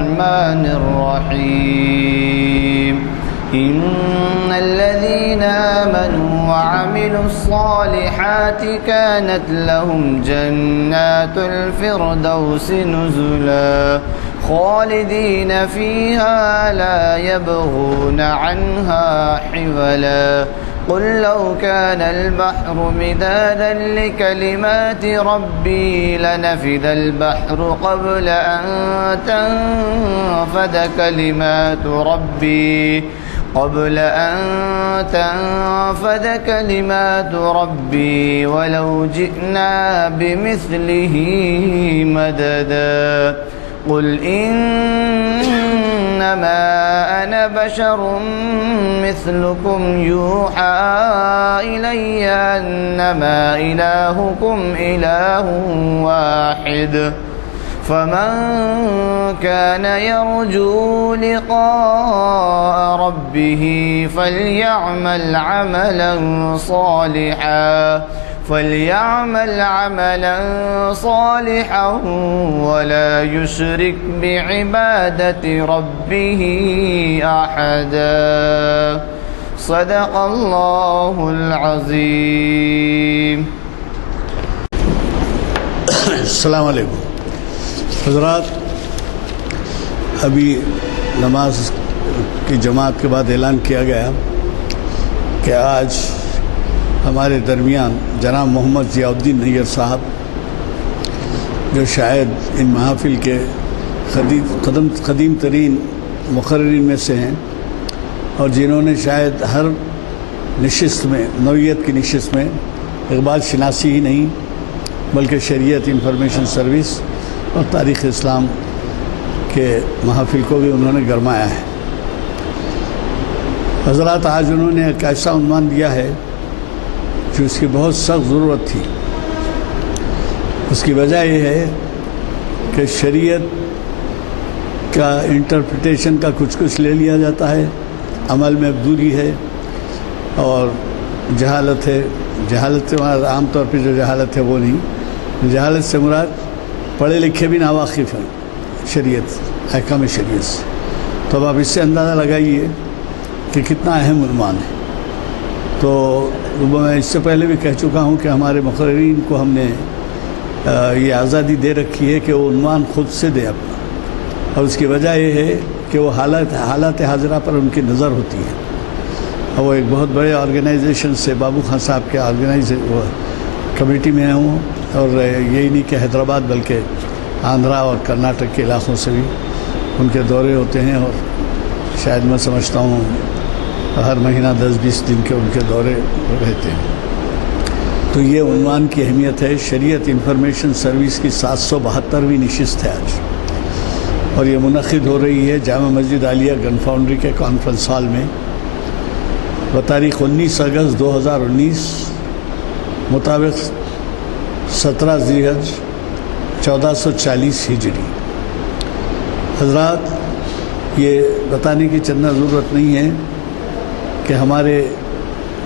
الرحمن الرحيم إن الذين آمنوا وعملوا الصالحات كانت لهم جنات الفردوس نزلا خالدين فيها لا يبغون عنها حولا قل لو كان البحر مدادا لكلمات ربي لنفد البحر قبل أن تنفد كلمات ربي ولو جئنا بمثله مددا قل إنما أنا بشر مثلكم يوحى إلي أنما إلهكم إله واحد فمن كان يرجو لقاء ربه فليعمل عملا صالحا ولا يشرك بعبادة ربه أحدا صدق الله العظيم. السلام علیکم حضرات. ابھی نماز کی جماعت کے بعد اعلان کیا گیا کہ آج ہمارے درمیان جناب محمد ضیاء الدین نیّر صاحب، جو شاید ان محافل کے قدیم ترین مقررین میں سے ہیں، اور جنہوں نے شاید ہر نشست میں، نوعیت کی نشست میں اقبال شناسی ہی نہیں بلکہ شریعت انفارمیشن سروس اور تاریخ اسلام کے محافل کو بھی انہوں نے گرمایا ہے. حضرات، آج انہوں نے ایک ایسا عنوان دیا ہے جو اس کی بہت سخت ضرورت تھی. اس کی وجہ یہ ہے کہ شریعت کا انٹرپریٹیشن کا کچھ لے لیا جاتا ہے، عمل میں ابدوری ہے اور جہالت ہے. جہالت سے مراد عام طور پہ جو جہالت ہے وہ نہیں، جہالت سے مراد پڑھے لکھے بھی ناواقف ہیں شریعت، احکام شریعت سے. تو اب آپ اس سے اندازہ لگائیے کہ کتنا اہم عنوان ہے. تو میں اس سے پہلے بھی کہہ چکا ہوں کہ ہمارے مقررین کو ہم نے یہ آزادی دے رکھی ہے کہ وہ عنوان خود سے دیں اپنا، اور اس کی وجہ یہ ہے کہ وہ حالات حاضرہ پر ان کی نظر ہوتی ہے. اور وہ ایک بہت بڑے آرگنائزیشن سے، بابو خان صاحب کے کمیٹی میں ہوں، اور یہی نہیں کہ حیدرآباد بلکہ آندھرا اور کرناٹک کے علاقوں سے بھی ان کے دورے ہوتے ہیں، اور شاید میں سمجھتا ہوں ہر مہینہ 10-20 دن کے ان کے دورے رہتے ہیں. تو یہ عنوان کی اہمیت ہے. شریعت انفارمیشن سروس کی 772ویں نشست ہے آج، اور یہ منعقد ہو رہی ہے جامع مسجد عالیہ گن فاؤنڈری کے کانفرنس ہال میں بتاریخ 19 اگست 2019 مطابق 17 ذی الحج 1440 ہجری. حضرات، یہ بتانے کی چندہ ضرورت نہیں ہے کہ ہمارے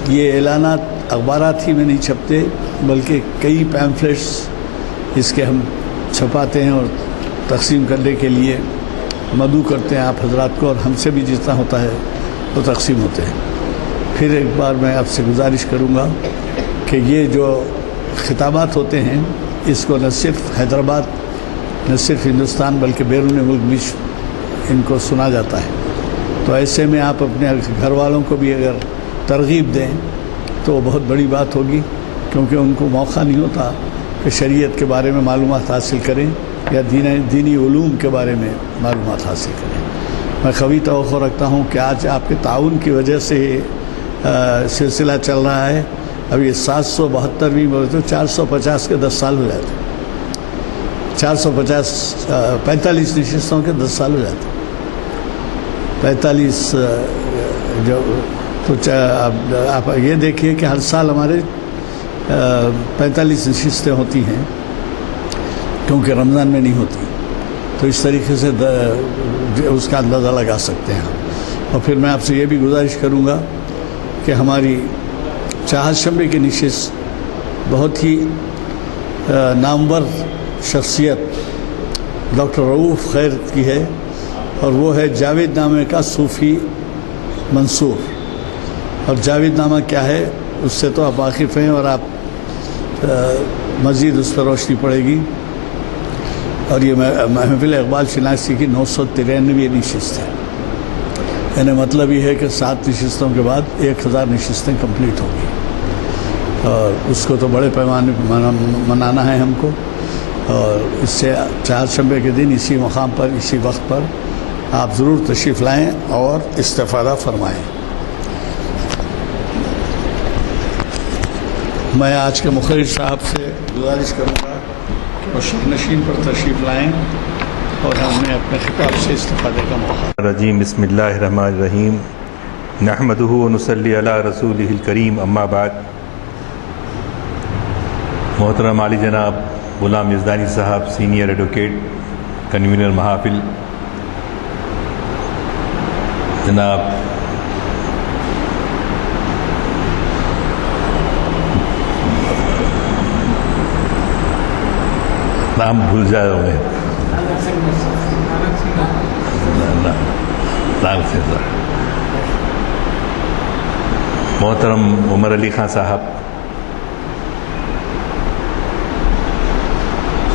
یہ اعلانات اخبارات ہی میں نہیں چھپتے، بلکہ کئی پیمفلیٹس اس کے ہم چھپاتے ہیں اور تقسیم کرنے کے لیے مدعو کرتے ہیں آپ حضرات کو، اور ہم سے بھی جتنا ہوتا ہے وہ تقسیم ہوتے ہیں. پھر ایک بار میں آپ سے گزارش کروں گا کہ یہ جو خطابات ہوتے ہیں اس کو نہ صرف حیدرآباد، نہ صرف ہندوستان بلکہ بیرون ملک بھی ان کو سنا جاتا ہے. تو ایسے میں آپ اپنے گھر والوں کو بھی اگر ترغیب دیں تو وہ بہت بڑی بات ہوگی، کیونکہ ان کو موقع نہیں ہوتا کہ شریعت کے بارے میں معلومات حاصل کریں یا دینی علوم کے بارے میں معلومات حاصل کریں. میں قوی توقع رکھتا ہوں کہ آج آپ کے تعاون کی وجہ سے سلسلہ چل رہا ہے. اب یہ 772ویں بولے تو 450 کے 10 سال ہو جاتے، 45 نشستوں کے 10 سال ہو جاتے. 45 جو تو آپ یہ دیکھیے کہ ہر سال ہمارے 45 نشستیں ہوتی ہیں، کیونکہ رمضان میں نہیں ہوتی. تو اس طریقے سے اس کا اندازہ لگا سکتے ہیں. اور پھر میں آپ سے یہ بھی گزارش کروں گا کہ ہماری چاہت شنبے کی نشست بہت ہی نامور شخصیت ڈاکٹر رؤوف خیر کی ہے، اور وہ ہے جاوید نامے کا صوفی منصور. اور جاوید نامہ کیا ہے اس سے تو آپ واقف ہیں اور آپ مزید اس پر روشنی پڑے گی. اور یہ محفل اقبال شناسی کی 993 نشست ہے. یعنی مطلب یہ ہے کہ 7 نشستوں کے بعد 1000 نشستیں کمپلیٹ ہوگی. اور اس کو تو بڑے پیمانے پر منانا ہے ہم کو. اور اس سے چہارشنبے کے دن اسی مقام پر اسی وقت پر آپ ضرور تشریف لائیں اور استفادہ فرمائیں. میں آج کے مخرج صاحب سے گزارش کروں گا کہ وہ نشین پر تشریف لائیں اور ہم نے اپنے خطاب سے استفادے کا موقع. الرجیم بسم اللہ الرحمن الرحیم نحمدہ ونصلی علی رسولہ الکریم اما بعد. محترم عالی جناب غلام یزدانی صاحب سینئر ایڈوکیٹ کنوینر محافل، جناب نام بھول جائے ہوں گے، محترم عمر علی خان صاحب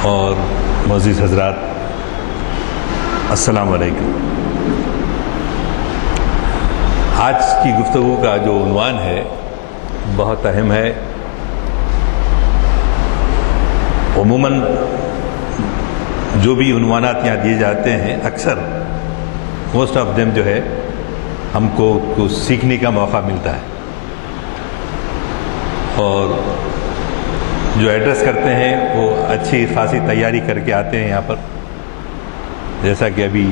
اور معزز حضرات، السلام علیکم. آج کی گفتگو کا جو عنوان ہے بہت اہم ہے. عموماً جو بھی عنوانات یہاں دیے جاتے ہیں اکثر موسٹ آف دیم جو ہے ہم کو کچھ سیکھنے کا موقع ملتا ہے. اور جو ایڈریس کرتے ہیں وہ اچھی خاصی تیاری کر کے آتے ہیں یہاں پر. جیسا کہ ابھی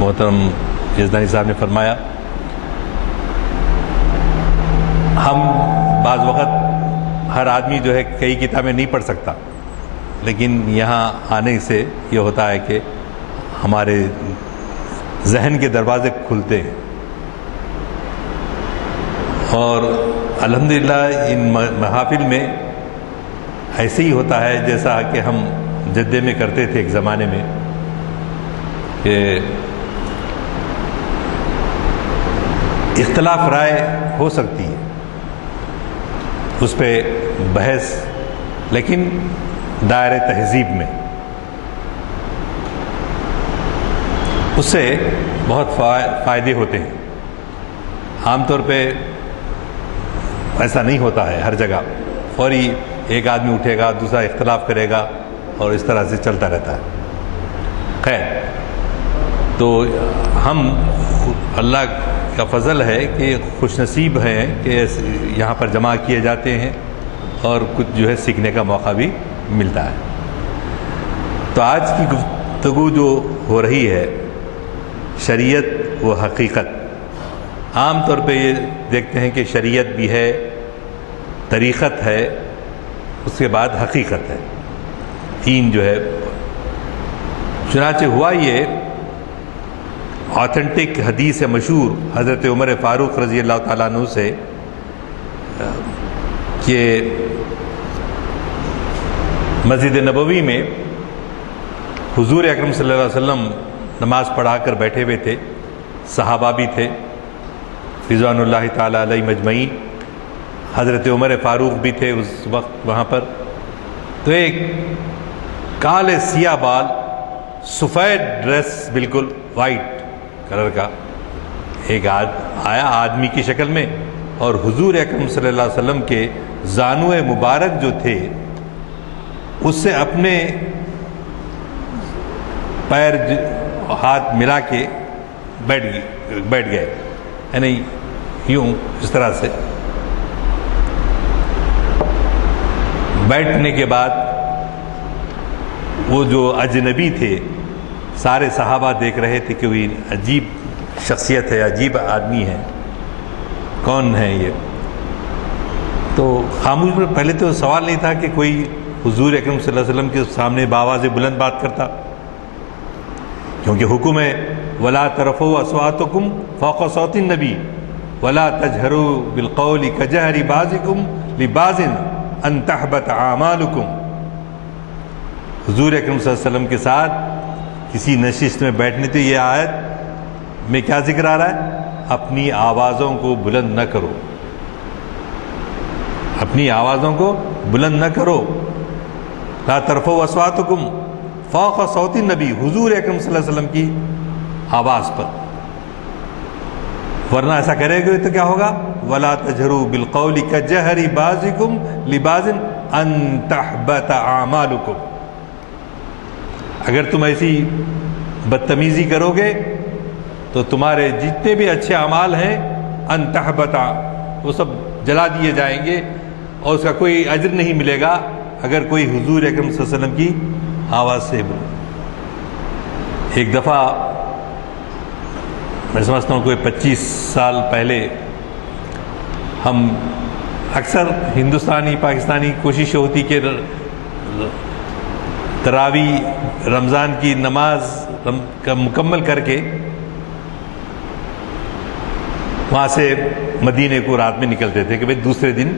محترم یزدانی صاحب نے فرمایا، ہم بعض وقت ہر آدمی جو ہے کئی کتابیں نہیں پڑھ سکتا، لیکن یہاں آنے سے یہ ہوتا ہے کہ ہمارے ذہن کے دروازے کھلتے ہیں. اور الحمدللہ ان محافل میں ایسے ہی ہوتا ہے جیسا کہ ہم جدے میں کرتے تھے ایک زمانے میں، کہ اختلاف رائے ہو سکتی ہے، اس پہ بحث، لیکن دائرۂ تہذیب میں. اس سے بہت فائدے ہوتے ہیں. عام طور پہ ایسا نہیں ہوتا ہے ہر جگہ، فوری ایک آدمی اٹھے گا، دوسرا اختلاف کرے گا اور اس طرح سے چلتا رہتا ہے. خیر، تو ہم اللہ کا فضل ہے کہ خوش نصیب ہیں کہ یہاں پر جمع کیے جاتے ہیں اور کچھ جو ہے سیکھنے کا موقع بھی ملتا ہے. تو آج کی گفتگو جو ہو رہی ہے شریعت و حقیقت. عام طور پہ یہ دیکھتے ہیں کہ شریعت بھی ہے، طریقت ہے، اس کے بعد حقیقت ہے، تین جو ہے. چنانچہ ہوا یہ آتھینٹک حدیث مشہور حضرت عمر فاروق رضی اللہ تعالیٰ عنہ سے کہ مسجد نبوی میں حضور اکرم صلی اللہ علیہ وسلم نماز پڑھا کر بیٹھے ہوئے تھے، صحابہ بھی تھے رضوان اللہ تعالیٰ علیہ مجمعین، حضرت عمر فاروق بھی تھے اس وقت وہاں پر. تو ایک کالے سیاہ بال، سفید ڈریس، بالکل وائٹ کلر کا ایک آیا آدمی کی شکل میں، اور حضور اکرم صلی اللہ علیہ وسلم کے زانوئے مبارک جو تھے اس سے اپنے پیر ہاتھ ملا کے بیٹھ گئے، یعنی یوں اس طرح سے بیٹھنے کے بعد وہ جو اجنبی تھے سارے صحابہ دیکھ رہے تھے کہ وہ عجیب شخصیت ہے، عجیب آدمی ہے، کون ہے یہ. تو خاموش پر پہلے تو سوال نہیں تھا کہ کوئی حضور اکرم صلی اللہ علیہ وسلم کے سامنے بآواز بلند بات کرتا، کیونکہ حکم ہے وَلَا تَرْفَعُوا أَصْوَاتَكُمْ فَوْقَ صَوْتِ النَّبِيِّ وَلَا تَجْهَرُوا بِالْقَوْلِ كَجَهْرِ بَعْضِكُمْ لِبَعْضٍ أَن تَحْبَطَ أَعْمَالُكُمْ. حضور اکرم صلی اللہ علیہ وسلم کے ساتھ کسی نشست میں بیٹھنے تو یہ آیت میں کیا ذکر آ رہا ہے؟ اپنی آوازوں کو بلند نہ کرو، اپنی آوازوں کو بلند نہ کرو. لا ترفعوا اصواتکم فوق صوت النبی، حضور اکرم صلی اللہ علیہ وسلم کی آواز پر، ورنہ ایسا کرے گے تو کیا ہوگا؟ ولا تجہروا بالقول کجہر بعضکم لبعض ان تحبط اعمالکم. اگر تم ایسی بدتمیزی کرو گے تو تمہارے جتنے بھی اچھے اعمال ہیں ان تحبط، وہ سب جلا دیے جائیں گے اور اس کا کوئی اجر نہیں ملے گا اگر کوئی حضور اکرم صلی اللہ علیہ وسلم کی آواز سے بولے. ایک دفعہ میں سمجھتا ہوں کوئی 25 سال پہلے ہم اکثر ہندوستانی پاکستانی کوشش ہوتی کہ تراویح رمضان کی نماز کا مکمل کر کے وہاں سے مدینے کو رات میں نکلتے تھے کہ بھئی دوسرے دن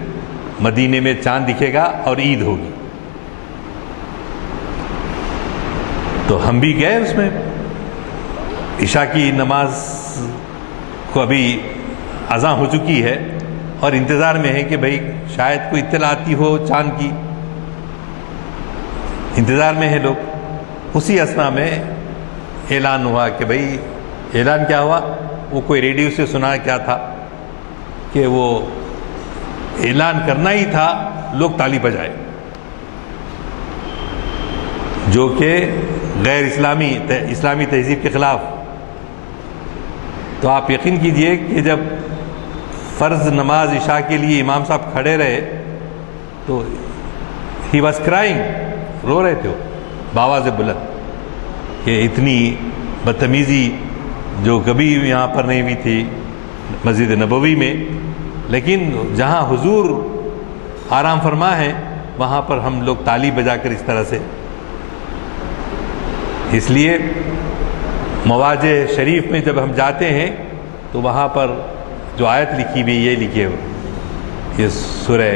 مدینے میں چاند دکھے گا اور عید ہوگی. تو ہم بھی گئے اس میں. عشاء کی نماز کو ابھی اذان ہو چکی ہے اور انتظار میں ہے کہ بھئی شاید کوئی اطلاع آتی ہو چاند کی، انتظار میں ہے لوگ. اسی اثنا میں اعلان ہوا کہ بھئی، اعلان کیا ہوا؟ وہ کوئی ریڈیو سے سنا کیا تھا کہ وہ اعلان کرنا ہی تھا لوگ تالی بجائے، جو کہ غیر اسلامی تہذیب کے خلاف. تو آپ یقین کیجئے کہ جب فرض نماز عشاء کے لیے امام صاحب کھڑے رہے تو ہی واز کرائنگ، رو رہے تھے وہ بآواز بلند کہ اتنی بدتمیزی جو کبھی یہاں پر نہیں ہوئی تھی مسجد نبوی میں، لیکن جہاں حضور آرام فرما ہے وہاں پر ہم لوگ تالی بجا کر اس طرح سے. اس لیے مواضع شریف میں جب ہم جاتے ہیں تو وہاں پر جو آیت لکھی ہوئی یہ لکھے یہ سورہ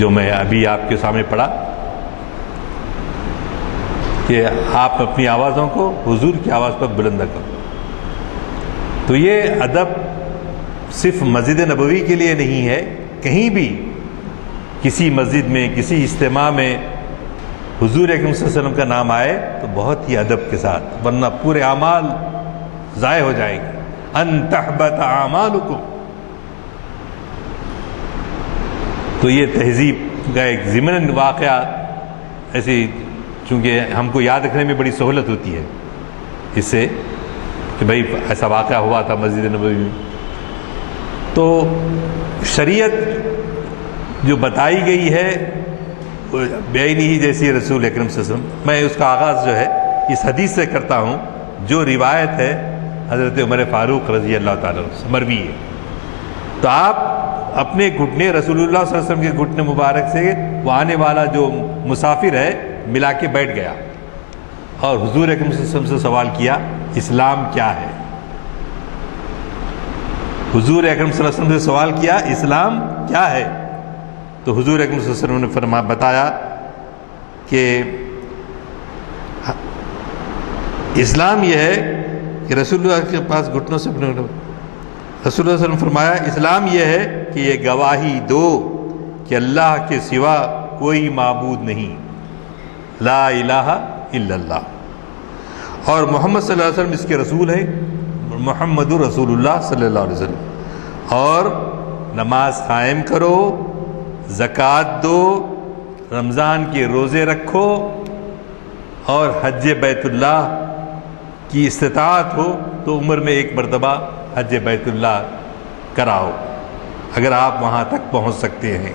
جو میں ابھی آپ کے سامنے پڑھا کہ آپ اپنی آوازوں کو حضور کی آواز پر بلند کرو. تو یہ ادب صرف مسجد نبوی کے لیے نہیں ہے، کہیں بھی کسی مسجد میں کسی اجتماع میں حضور اکرم صلی اللہ علیہ وسلم کا نام آئے تو بہت ہی ادب کے ساتھ، ورنہ پورے اعمال ضائع ہو جائیں گے. ان تحبط اعمالکم. تو یہ تہذیب کا ایک ضمن واقعہ ایسی، چونکہ ہم کو یاد رکھنے میں بڑی سہولت ہوتی ہے اس سے کہ بھئی ایسا واقعہ ہوا تھا مسجد نبوی میں. تو شریعت جو بتائی گئی ہے بے ہی جیسی رسول اکرم صلی اللہ علیہ وسلم. میں اس کا آغاز جو ہے اس حدیث سے کرتا ہوں جو روایت ہے حضرت عمر فاروق رضی اللہ تعالیٰ عنہ سے مروی ہے. تو آپ اپنے گھٹنے رسول اللہ صلی اللہ علیہ وسلم کے گھٹنے مبارک سے وہ آنے والا جو مسافر ہے ملا کے بیٹھ گیا اور حضور اکرم صلی اللہ علیہ وسلم سے سوال کیا اسلام کیا ہے. حضور اکرم صلی اللہ علیہ وسلم سے سوال کیا اسلام کیا ہے. تو حضور اکرم صلی اللہ علیہ وسلم نے بتایا کہ اسلام یہ ہے کہ رسول اللہ کے پاس گھٹنوں سے رسول اللہ صلی اللہ علیہ وسلم فرمایا اسلام یہ ہے کہ یہ گواہی دو کہ اللہ کے سوا کوئی معبود نہیں، لا الہ الا اللہ، اور محمد صلی اللہ علیہ وسلم اس کے رسول ہیں، محمد رسول اللہ صلی اللہ علیہ وسلم، اور نماز قائم کرو، زکوٰۃ دو، رمضان کے روزے رکھو، اور حج بیت اللہ کی استطاعت ہو تو عمر میں ایک مرتبہ حج بیت اللہ کراؤ اگر آپ وہاں تک پہنچ سکتے ہیں.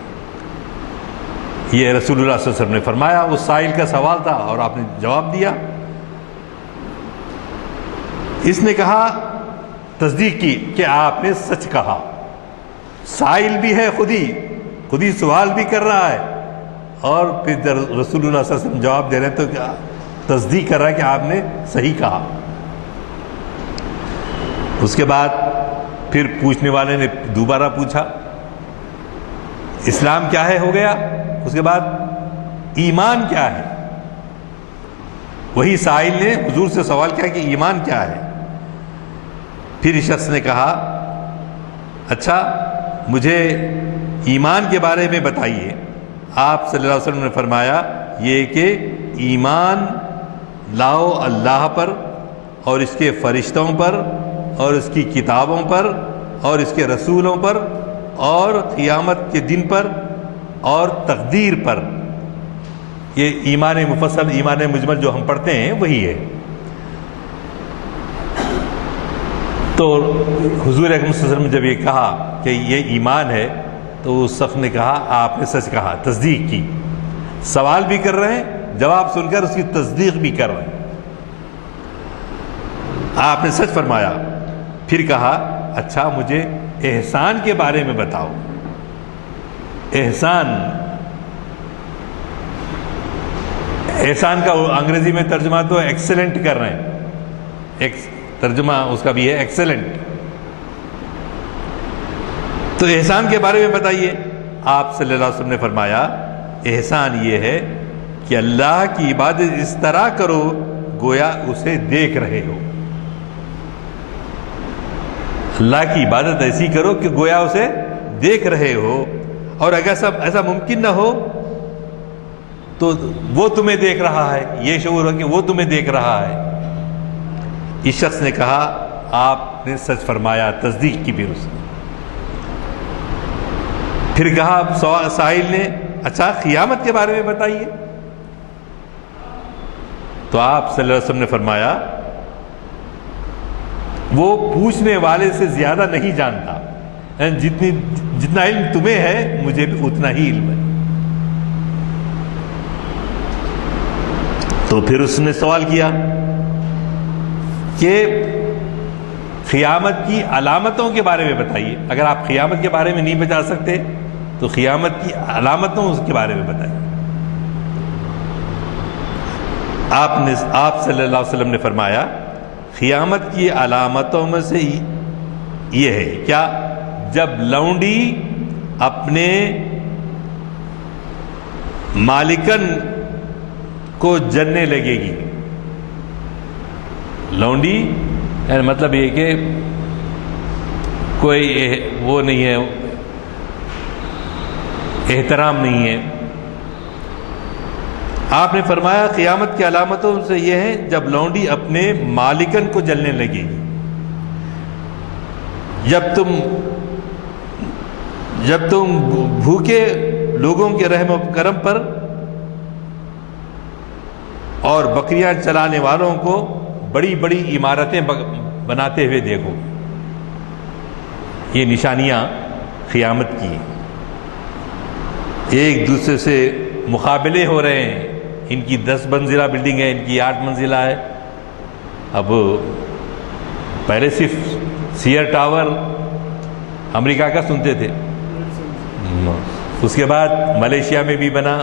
یہ رسول اللہ صلی اللہ علیہ وسلم نے فرمایا. اس سائل کا سوال تھا اور آپ نے جواب دیا. اس نے کہا تصدیق کی کہ آپ نے سچ کہا. سائل بھی ہے خود ہی سوال بھی کر رہا ہے اور پھر رسول اللہ صلی اللہ علیہ وسلم جواب دے رہے ہیں تو کیا تصدیق کر رہا ہے کہ آپ نے صحیح کہا. اس کے بعد پھر پوچھنے والے نے دوبارہ پوچھا اسلام کیا ہے، ہو گیا. اس کے بعد ایمان کیا ہے. وہی سائل نے حضور سے سوال کیا کہ ایمان کیا ہے؟ پھر شخص نے کہا اچھا مجھے ایمان کے بارے میں بتائیے۔ آپ صلی اللہ علیہ وسلم نے فرمایا یہ کہ ایمان لاؤ اللہ پر اور اس کے فرشتوں پر اور اس کی کتابوں پر اور اس کے رسولوں پر اور قیامت کے دن پر اور تقدیر پر۔ یہ ایمان مفصل، ایمان مجمل جو ہم پڑھتے ہیں وہی ہے۔ تو حضور اکرم صلی اللہ علیہ وسلم جب یہ کہا کہ یہ ایمان ہے تو اس شخص نے کہا آپ نے سچ کہا، تصدیق کی۔ سوال بھی کر رہے ہیں، جواب سن کر اس کی تصدیق بھی کر رہے ہیں۔ آپ نے سچ فرمایا۔ پھر کہا اچھا مجھے احسان کے بارے میں بتاؤ۔ احسان کا انگریزی میں ترجمہ تو ایکسلنٹ کر رہے ہیں، ترجمہ اس کا بھی ہے ایکسلنٹ۔ تو احسان کے بارے میں بتائیے۔ آپ صلی اللہ علیہ وسلم نے فرمایا احسان یہ ہے کہ اللہ کی عبادت اس طرح کرو گویا اسے دیکھ رہے ہو۔ اللہ کی عبادت ایسی کرو کہ گویا اسے دیکھ رہے ہو، اور اگر ایسا ممکن نہ ہو تو وہ تمہیں دیکھ رہا ہے، یہ شعور ہو کہ وہ تمہیں دیکھ رہا ہے۔ اس شخص نے کہا آپ نے سچ فرمایا، تصدیق کی پھر اس نے۔ پھر کہا سائل نے اچھا قیامت کے بارے میں بتائیے۔ تو آپ صلی اللہ علیہ وسلم نے فرمایا وہ پوچھنے والے سے زیادہ نہیں جانتا، جتنا علم تمہیں ہے مجھے بھی اتنا ہی علم ہے۔ تو پھر اس نے سوال کیا کہ قیامت کی علامتوں کے بارے میں بتائیے۔ اگر آپ قیامت کے بارے میں نہیں بتا سکتے تو قیامت کی علامتوں کے بارے میں بتائیے۔ آپ صلی اللہ علیہ وسلم نے فرمایا قیامت کی علامتوں میں سے یہ ہے کیا؟ جب لونڈی اپنے مالکن کو جلنے لگے گی۔ لونڈی یعنی مطلب یہ کہ کوئی وہ نہیں ہے، احترام نہیں ہے۔ آپ نے فرمایا قیامت کی علامتوں سے یہ ہے جب لونڈی اپنے مالکن کو جلنے لگے گی۔ جب تم بھوکے لوگوں کے رحم و کرم پر اور بکریاں چلانے والوں کو بڑی بڑی عمارتیں بناتے ہوئے دیکھو۔ یہ نشانیاں قیامت کی، ایک دوسرے سے مقابلے ہو رہے ہیں۔ ان کی 10 منزلہ بلڈنگ ہے، ان کی 8 منزلہ ہے۔ اب پہلے صرف سیئر ٹاور امریکہ کا سنتے تھے، اس کے بعد ملیشیا میں بھی بنا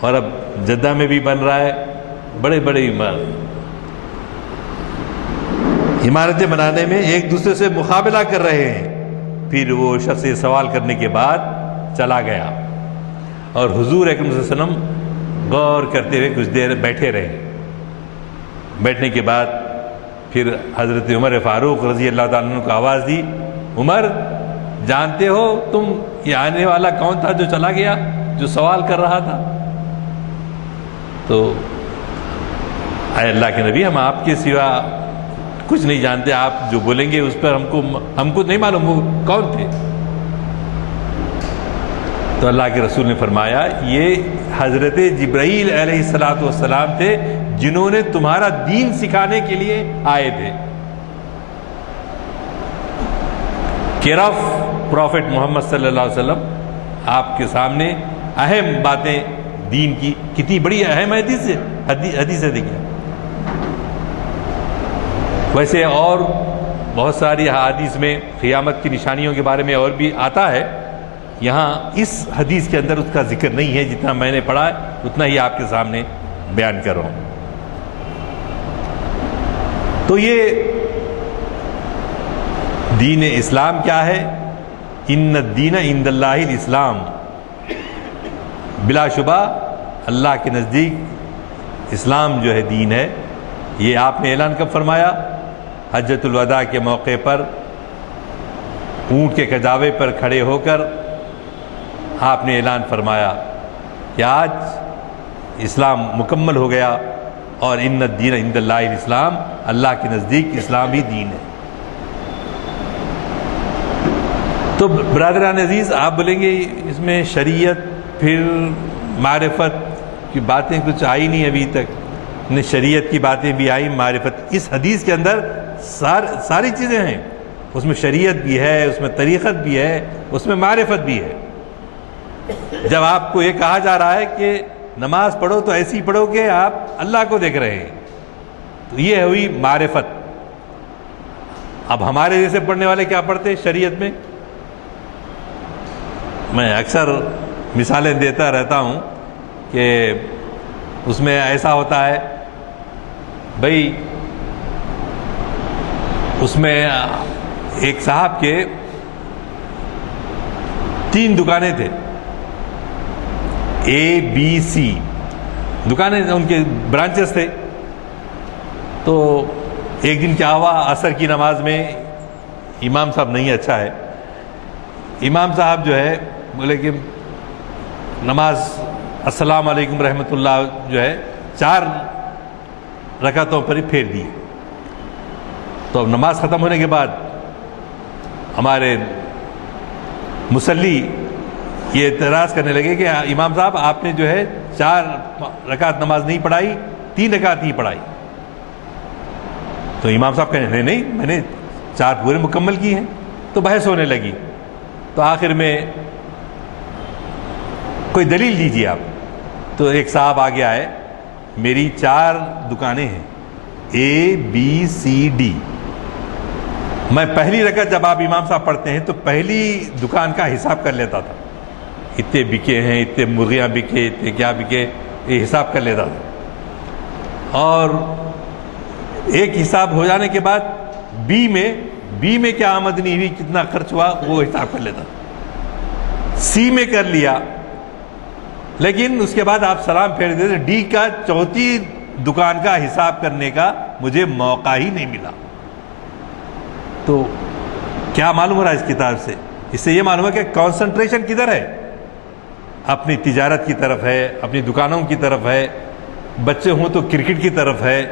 اور اب جدہ میں بھی بن رہا ہے۔ بڑے بڑے عمارتیں بنانے میں ایک دوسرے سے مقابلہ کر رہے ہیں۔ پھر وہ شخص سوال کرنے کے بعد چلا گیا اور حضور اکرم صلی اللہ علیہ وسلم غور کرتے ہوئے کچھ دیر بیٹھے رہے۔ بیٹھنے کے بعد پھر حضرت عمر فاروق رضی اللہ تعالیٰ عنہ کو آواز دی، عمر جانتے ہو تم یہ آنے والا کون تھا جو چلا گیا، جو سوال کر رہا تھا؟ تو اے اللہ کے نبی ہم آپ کے سوا کچھ نہیں جانتے، آپ جو بولیں گے اس پر ہم کو نہیں معلوم وہ کون تھے۔ تو اللہ کے رسول نے فرمایا یہ حضرت جبرائیل علیہ السلام تھے جنہوں نے تمہارا دین سکھانے کے لیے آئے تھے۔ کیئر آف پروفٹ محمد صلی اللہ علیہ وسلم آپ کے سامنے اہم باتیں دین کی، کتنی بڑی اہم حدیث ہے دیکھیے۔ ویسے اور بہت ساری حدیث میں قیامت کی نشانیوں کے بارے میں اور بھی آتا ہے، یہاں اس حدیث کے اندر اس کا ذکر نہیں ہے، جتنا میں نے پڑھا ہے اتنا ہی آپ کے سامنے بیان کر رہا ہوں۔ تو یہ دین اسلام کیا ہے؟ ان الدین عند اللہ الاسلام، بلا شبہ اللہ کے نزدیک اسلام جو ہے دین ہے. یہ آپ نے اعلان کب فرمایا؟ حجۃ الوداع کے موقع پر اونٹ کے کجاوے پر کھڑے ہو کر آپ نے اعلان فرمایا کہ آج اسلام مکمل ہو گیا اور ان الدین عند اللہ الاسلام، اللہ کے نزدیک اسلام ہی دین ہے. تو برادران عزیز، آپ بولیں گے اس میں شریعت پھر معرفت کی باتیں کچھ آئی نہیں ابھی تک. نے شریعت کی باتیں بھی آئی، معرفت. اس حدیث کے اندر ساری چیزیں ہیں. اس میں شریعت بھی ہے، اس میں طریقت بھی ہے، اس میں معرفت بھی ہے. جب آپ کو یہ کہا جا رہا ہے کہ نماز پڑھو تو ایسی پڑھو کہ آپ اللہ کو دیکھ رہے ہیں، تو یہ ہوئی معرفت. اب ہمارے جیسے پڑھنے والے کیا پڑھتے شریعت میں؟ میں اکثر مثالیں دیتا رہتا ہوں کہ اس میں ایسا ہوتا ہے بھائی، اس میں ایک صاحب کے 3 دکانیں تھے، ABC دکانیں، ان کے برانچز تھے. تو ایک دن کیا ہوا، عصر کی نماز میں امام صاحب نہیں اچھا ہے. امام صاحب جو ہے بولے کہ نماز السلام علیکم رحمۃ اللہ جو ہے 4 رکعتوں پر ہی پھیر دی. تو اب نماز ختم ہونے کے بعد ہمارے مصلی یہ اعتراض کرنے لگے کہ امام صاحب آپ نے جو ہے 4 رکعت نماز نہیں پڑھائی، 3 رکعت ہی پڑھائی. تو امام صاحب کہنے نہیں، میں نے 4 پورے مکمل کی ہیں. تو بحث ہونے لگی. تو آخر میں کوئی دلیل دیجیے آپ. تو ایک صاحب آگے آئے، میری 4 دکانیں ہیں ABCD. میں پہلی رکعت جب آپ امام صاحب پڑھتے ہیں تو پہلی دکان کا حساب کر لیتا تھا، اتنے بکے ہیں، اتنے مرغیاں بکے، اتنے کیا بکے، یہ حساب کر لیتا تھا. اور ایک حساب ہو جانے کے بعد بی میں کیا آمدنی ہوئی، کتنا خرچ ہوا، وہ حساب کر لیتا. سی میں کر لیا، لیکن اس کے بعد آپ سلام پھیر دیتے. ڈی کا 4تھی دکان کا حساب کرنے کا مجھے موقع ہی نہیں ملا. تو کیا معلوم ہو رہا ہے اس کتاب سے؟ اس سے یہ معلوم ہے کہ کانسنٹریشن کدھر ہے؟ اپنی تجارت کی طرف ہے، اپنی دکانوں کی طرف ہے، بچے ہوں تو کرکٹ کی طرف ہے،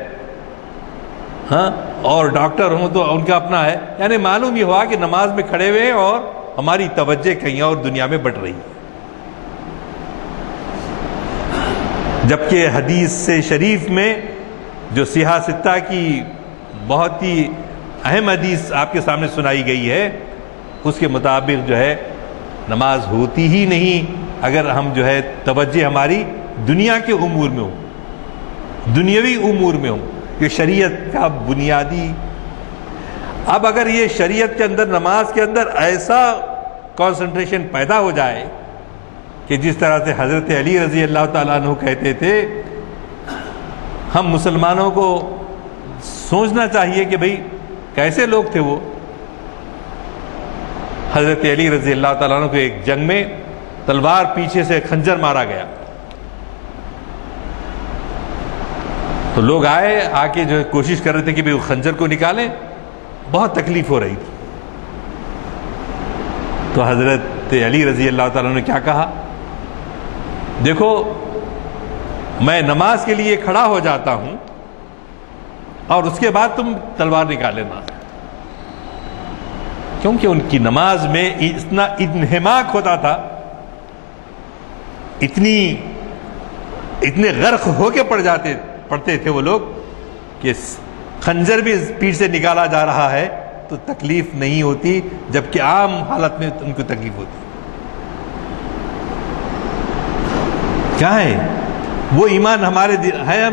ہاں، اور ڈاکٹر ہوں تو ان کا اپنا ہے. یعنی معلوم یہ ہوا کہ نماز میں کھڑے ہوئے ہیں اور ہماری توجہ کہیں اور دنیا میں بٹ رہی ہے. جبکہ حدیث سے شریف میں جو صحاح ستہ کی بہت ہی اہم حدیث آپ کے سامنے سنائی گئی ہے، اس کے مطابق جو ہے نماز ہوتی ہی نہیں اگر ہم جو ہے توجہ ہماری دنیا کے امور میں ہو، دنیاوی امور میں ہو. یہ شریعت کا بنیادی. اب اگر یہ شریعت کے اندر، نماز کے اندر ایسا کانسنٹریشن پیدا ہو جائے کہ جس طرح سے حضرت علی رضی اللہ تعالیٰ عنہ کہتے تھے، ہم مسلمانوں کو سوچنا چاہیے کہ بھئی کیسے لوگ تھے وہ. حضرت علی رضی اللہ تعالیٰ عنہ کو ایک جنگ میں تلوار پیچھے سے خنجر مارا گیا. تو لوگ آ کے جو ہے کوشش کر رہے تھے کہ بھئی وہ خنجر کو نکالیں. بہت تکلیف ہو رہی تھی. تو حضرت علی رضی اللہ تعالیٰ نے کیا کہا؟ دیکھو، میں نماز کے لیے کھڑا ہو جاتا ہوں اور اس کے بعد تم تلوار نکال لینا. کیونکہ ان کی نماز میں اتنا انہماک ہوتا تھا، اتنے غرق ہو کے پڑھتے تھے وہ لوگ کہ خنجر بھی پیٹھ سے نکالا جا رہا ہے تو تکلیف نہیں ہوتی، جبکہ عام حالت میں ان کو تکلیف ہوتی. کیا ہے وہ ایمان ہمارے ہے؟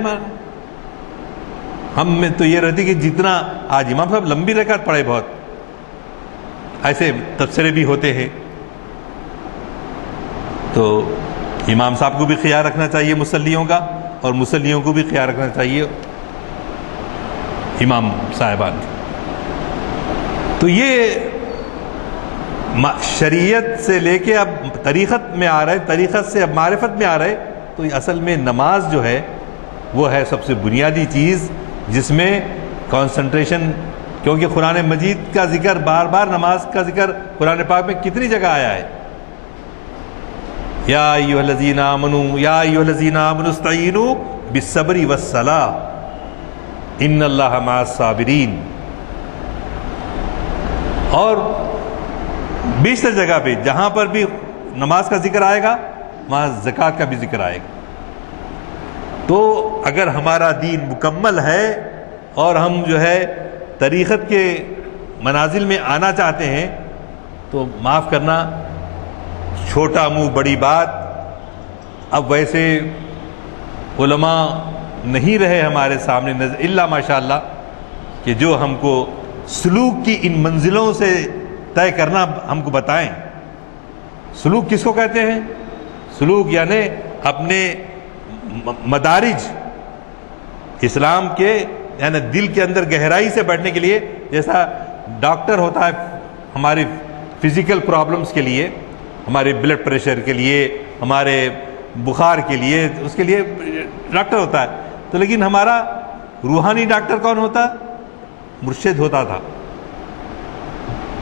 ہم میں تو یہ رہتی کہ جتنا آج امام صاحب لمبی رکعت پڑھے، بہت ایسے تبصرے بھی ہوتے ہیں. تو امام صاحب کو بھی خیال رکھنا چاہیے مصلیوں کا، اور مصلیوں کو بھی خیال رکھنا چاہیے امام صاحبان. تو یہ شریعت سے لے کے اب طریقت میں آ رہے، طریقت سے اب معرفت میں آ رہے. تو اصل میں نماز جو ہے وہ ہے سب سے بنیادی چیز جس میں کنسنٹریشن، کیونکہ قرآن مجید کا ذکر بار بار، نماز کا ذکر قرآن پاک میں کتنی جگہ آیا ہے. یا ایھا الذین آمنوا یا ایھا الذین آمنوا استعینوا بالصبر والصلاۃ ان اللہ مع الصابرین. اور بیشتر جگہ پہ جہاں پر بھی نماز کا ذکر آئے گا وہاں زکوٰۃ کا بھی ذکر آئے گا. تو اگر ہمارا دین مکمل ہے اور ہم جو ہے طریقت کے منازل میں آنا چاہتے ہیں تو معاف کرنا، چھوٹا منہ بڑی بات. اب ویسے علماء نہیں رہے ہمارے سامنے نظر الا ماشاءاللہ کہ جو ہم کو سلوک کی ان منزلوں سے طے کرنا ہم کو بتائیں. سلوک کس کو کہتے ہیں؟ سلوک یعنی اپنے مدارج اسلام کے، یعنی دل کے اندر گہرائی سے بیٹھنے کے لیے. جیسا ڈاکٹر ہوتا ہے ہماری فزیکل پرابلمس کے لیے، ہمارے بلڈ پریشر کے لیے، ہمارے بخار کے لیے، اس کے لیے ڈاکٹر ہوتا ہے. تو لیکن ہمارا روحانی ڈاکٹر کون ہوتا؟ مرشد ہوتا تھا.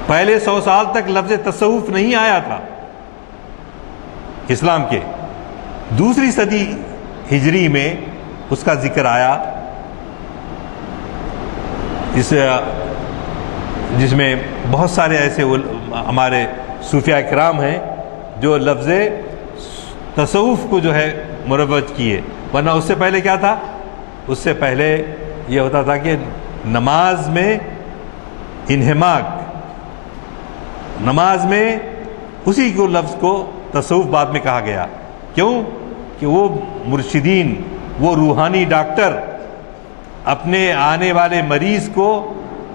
پہلے 100 سال تک لفظ تصوف نہیں آیا تھا اسلام کے. دوسری صدی ہجری میں اس کا ذکر آیا، جس میں بہت سارے ایسے ہمارے صوفیاء کرام ہیں جو لفظ تصوف کو جو ہے مروج کیے. ورنہ اس سے پہلے کیا تھا؟ اس سے پہلے یہ ہوتا تھا کہ نماز میں انہماک، نماز میں اسی کو لفظ کو تصوف بعد میں کہا گیا. کیوں؟ کہ وہ مرشدین، وہ روحانی ڈاکٹر اپنے آنے والے مریض کو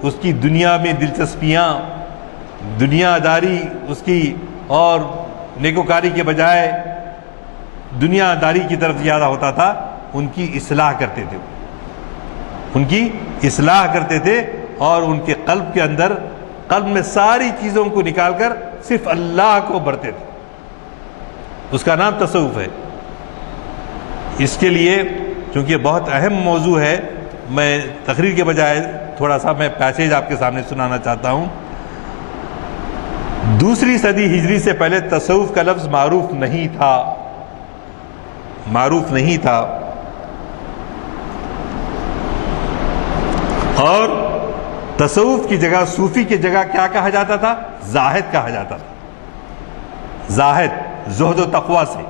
اس کی دنیا میں دلچسپیاں، دنیا داری اس کی، اور نیکوکاری کے بجائے دنیا داری کی طرف زیادہ ہوتا تھا. ان کی اصلاح کرتے تھے، ان کی اصلاح کرتے تھے، اور ان کے قلب کے اندر، قلب میں ساری چیزوں کو نکال کر صرف اللہ کو بھرتے تھے. اس کا نام تصوف ہے. اس کے لیے چونکہ بہت اہم موضوع ہے، میں تقریر کے بجائے تھوڑا سا میں پیسیج آپ کے سامنے سنانا چاہتا ہوں. دوسری صدی ہجری سے پہلے تصوف کا لفظ معروف نہیں تھا، معروف نہیں تھا. اور تصوف کی جگہ، صوفی کی جگہ کیا کہا جاتا تھا؟ زاہد کہا جاتا تھا. زاہد، زہد و تقوی سے.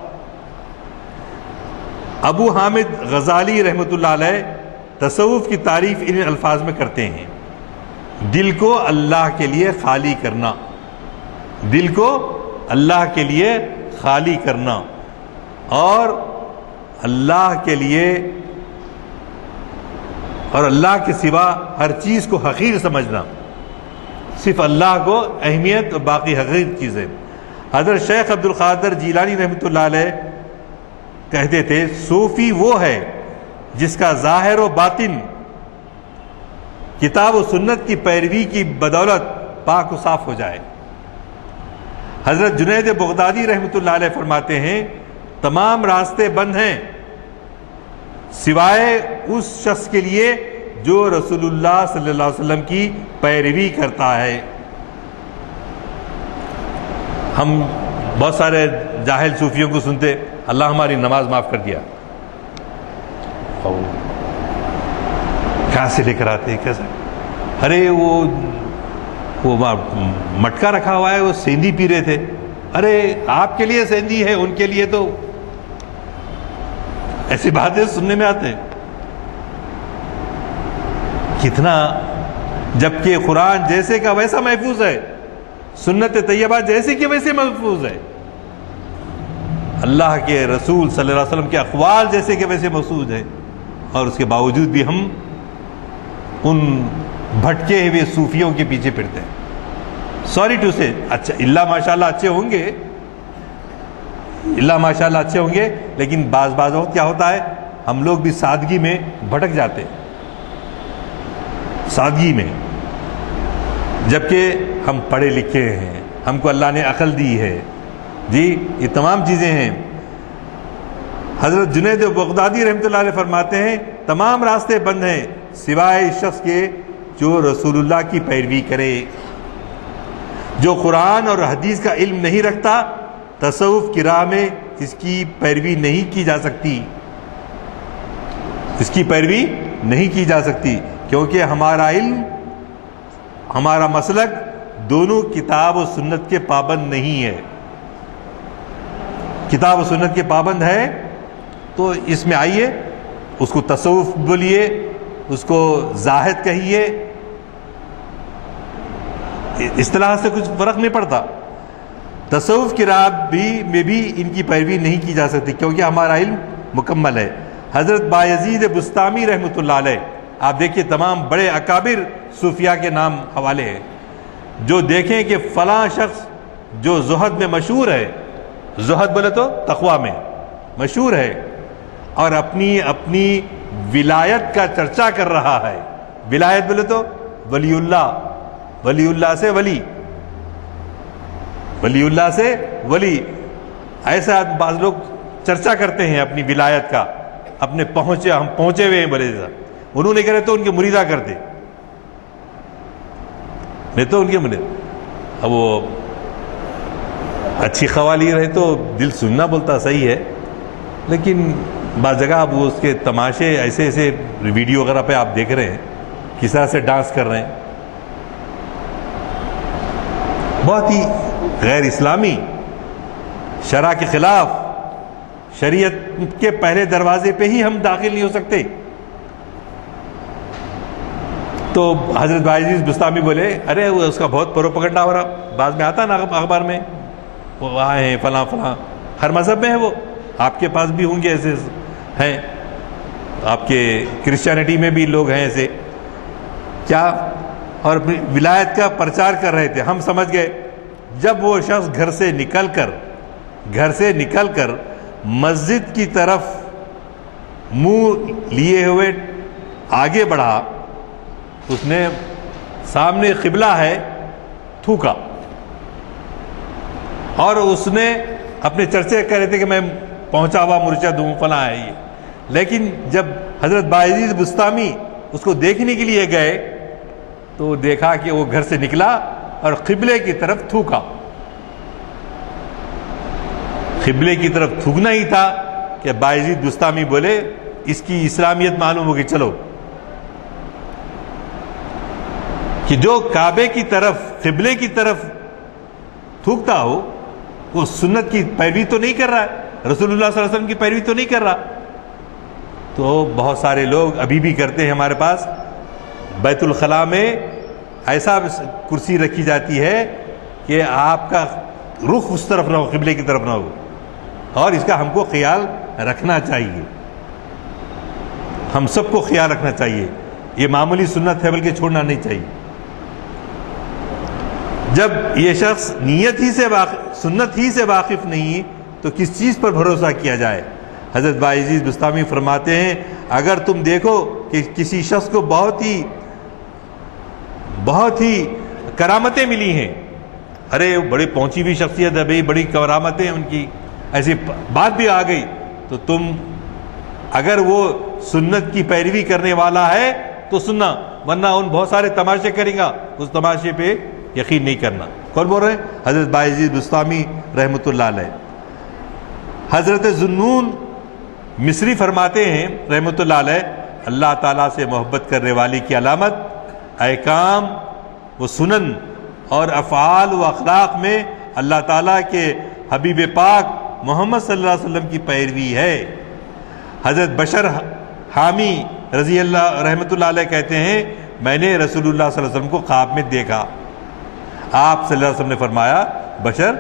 ابو حامد غزالی رحمۃ اللہ علیہ تصوف کی تعریف ان الفاظ میں کرتے ہیں: دل کو اللہ کے لیے خالی کرنا، دل کو اللہ کے لیے خالی کرنا، اور اللہ کے لیے اور اللہ کے سوا ہر چیز کو حقیر سمجھنا، صرف اللہ کو اہمیت اور باقی حقیر چیزیں. حضرت شیخ عبد القادر جیلانی رحمۃ اللہ علیہ کہتے تھے صوفی وہ ہے جس کا ظاہر و باطن کتاب و سنت کی پیروی کی بدولت پاک و صاف ہو جائے. حضرت جنید بغدادی رحمۃ اللہ علیہ فرماتے ہیں تمام راستے بند ہیں سوائے اس شخص کے لیے جو رسول اللہ صلی اللہ علیہ وسلم کی پیروی کرتا ہے. ہم بہت سارے جاہل صوفیوں کو سنتے، اللہ ہماری نماز معاف کر دیا. کہاں سے لے کر آتے، کیسے؟ ارے وہ مٹکا رکھا ہوا ہے، وہ سیندی پی رہے تھے. ارے آپ کے لیے سیندی ہے، ان کے لیے تو ایسی باتیں سننے میں آتے ہیں. کتنا، جبکہ قرآن جیسے کا ویسا محفوظ ہے، سنت طیبہ جیسے کہ ویسے محفوظ ہے، اللہ کے رسول صلی اللہ علیہ وسلم کے اقوال جیسے کہ ویسے محفوظ ہے، اور اس کے باوجود بھی ہم ان بھٹکے ہوئے صوفیوں کے پیچھے پھرتے ہیں. سوری ٹو سے، اچھا اللہ ماشاءاللہ اچھے ہوں گے، اللہ ماشاءاللہ اچھے ہوں گے، لیکن بعض وقت کیا ہوتا ہے ہم لوگ بھی سادگی میں بھٹک جاتے ہیں. سادگی میں، جبکہ ہم پڑھے لکھے ہیں، ہم کو اللہ نے عقل دی ہے، جی یہ تمام چیزیں ہیں. حضرت جنید بغدادی رحمۃ اللہ علیہ فرماتے ہیں تمام راستے بند ہیں سوائے اس شخص کے جو رسول اللہ کی پیروی کرے. جو قرآن اور حدیث کا علم نہیں رکھتا تصوف کی راہ میں اس کی پیروی نہیں کی جا سکتی، اس کی پیروی نہیں کی جا سکتی، کیونکہ ہمارا علم، ہمارا مسلک دونوں کتاب و سنت کے پابند نہیں ہے. کتاب و سنت کے پابند ہے تو اس میں آئیے، اس کو تصوف بولیے، اس کو زاہد کہیے، اصطلاح سے کچھ فرق نہیں پڑتا. تصوف کی راہ میں بھی ان کی پیروی نہیں کی جا سکتی کیونکہ ہمارا علم مکمل ہے. حضرت بایزید بستامی رحمۃ اللہ علیہ، آپ دیکھیے تمام بڑے اکابر صوفیاء کے نام حوالے ہیں. جو دیکھیں کہ فلاں شخص جو زہد میں مشہور ہے، زہد بولے تو تقوی میں مشہور ہے، اور اپنی ولایت کا چرچا کر رہا ہے. ولایت بولے تو ولی اللہ، ولی اللہ سے ولی، ولی اللہ سے ولی. ایسا بعض لوگ چرچا کرتے ہیں اپنی ولایت کا، اپنے ہم پہنچے ہوئے ہیں بولے جیسا. انہوں نے کرے تو ان کے مریدہ کرتے، نہیں تو ان کے مرید. اب وہ اچھی قوالی رہے تو دل سننا بولتا صحیح ہے، لیکن بعض جگہ اب وہ اس کے تماشے ایسے ویڈیو وغیرہ پہ آپ دیکھ رہے ہیں کس طرح سے ڈانس کر رہے ہیں، بہت ہی غیر اسلامی، شرع کے خلاف. شریعت کے پہلے دروازے پہ ہی ہم داخل نہیں ہو سکتے. تو حضرت بایزید بستامی بولے ارے وہ اس کا بہت پروپیگنڈا ہو رہا، بعض میں آتا نا اخبار میں، وہ آئے ہیں فلاں فلاں. ہر مذہب میں ہے، وہ آپ کے پاس بھی ہوں گے ایسے ہیں، آپ کے کرسچینٹی میں بھی لوگ ہیں ایسے کیا، اور ولایت کا پرچار کر رہے تھے. ہم سمجھ گئے جب وہ شخص گھر سے نکل کر مسجد کی طرف منہ لیے ہوئے آگے بڑھا، اس نے سامنے قبلہ ہے تھوکا، اور اس نے اپنے چرچے کر رہے تھے کہ میں پہنچا ہوا مرشد ہوں فلاں ہے یہ. لیکن جب حضرت بایزید بستامی اس کو دیکھنے کے لیے گئے تو دیکھا کہ وہ گھر سے نکلا اور قبلے کی طرف تھوکا. قبلے کی طرف تھوکنا ہی تھا کہ بایزید بستامی بولے اس کی اسلامیت معلوم ہوگی. چلو کہ جو کعبے کی طرف، قبلے کی طرف تھوکتا ہو وہ سنت کی پیروی تو نہیں کر رہا ہے، رسول اللہ صلی اللہ علیہ وسلم کی پیروی تو نہیں کر رہا. تو بہت سارے لوگ ابھی بھی کرتے ہیں. ہمارے پاس بیت الخلاء میں ایسا کرسی رکھی جاتی ہے کہ آپ کا رخ اس طرف نہ ہو، قبلے کی طرف نہ ہو، اور اس کا ہم کو خیال رکھنا چاہیے، ہم سب کو خیال رکھنا چاہیے. یہ معمولی سنت ہے بلکہ چھوڑنا نہیں چاہیے. جب یہ شخص سنت ہی سے واقف نہیں تو کس چیز پر بھروسہ کیا جائے. حضرت بایزید بستامی فرماتے ہیں اگر تم دیکھو کہ کسی شخص کو بہت ہی کرامتیں ملی ہیں، ارے بڑی پہنچی ہوئی شخصیت ہے بھائی، بڑی کرامتیں ان کی، ایسی بات بھی آ گئی، تو تم اگر وہ سنت کی پیروی کرنے والا ہے تو سننا، ورنہ ان بہت سارے تماشے کرے گا، اس تماشے پہ یقین نہیں کرنا. کون بول رہے ہیں؟ حضرت بایزید بستامی رحمۃ اللہ علیہ. حضرت ذوالنون مصری فرماتے ہیں رحمۃ اللہ علیہ اللہ تعالیٰ سے محبت کرنے والی کی علامت احکام و سنن اور افعال و اخلاق میں اللہ تعالیٰ کے حبیب پاک محمد صلی اللہ علیہ وسلم کی پیروی ہے. حضرت بشر حامی رضی اللہ رحمۃ اللہ علیہ کہتے ہیں میں نے رسول اللہ صلی اللہ علیہ وسلم کو خواب میں دیکھا. آپ صلی اللہ علیہ وسلم نے فرمایا بشر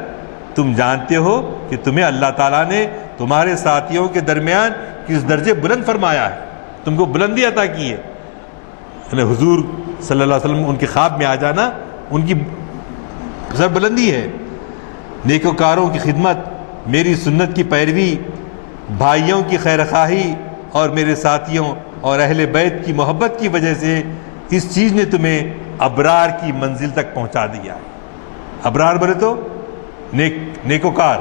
تم جانتے ہو کہ تمہیں اللہ تعالیٰ نے تمہارے ساتھیوں کے درمیان کس درجے بلند فرمایا ہے، تم کو بلندی عطا کی ہے. یعنی حضور صلی اللہ علیہ وسلم ان کے خواب میں آ جانا ان کی سر بلندی ہے. نیکوکاروں کی خدمت، میری سنت کی پیروی، بھائیوں کی خیر خواہی اور میرے ساتھیوں اور اہل بیت کی محبت کی وجہ سے اس چیز نے تمہیں ابرار کی منزل تک پہنچا دیا. ابرار بولے تو نیکوکار،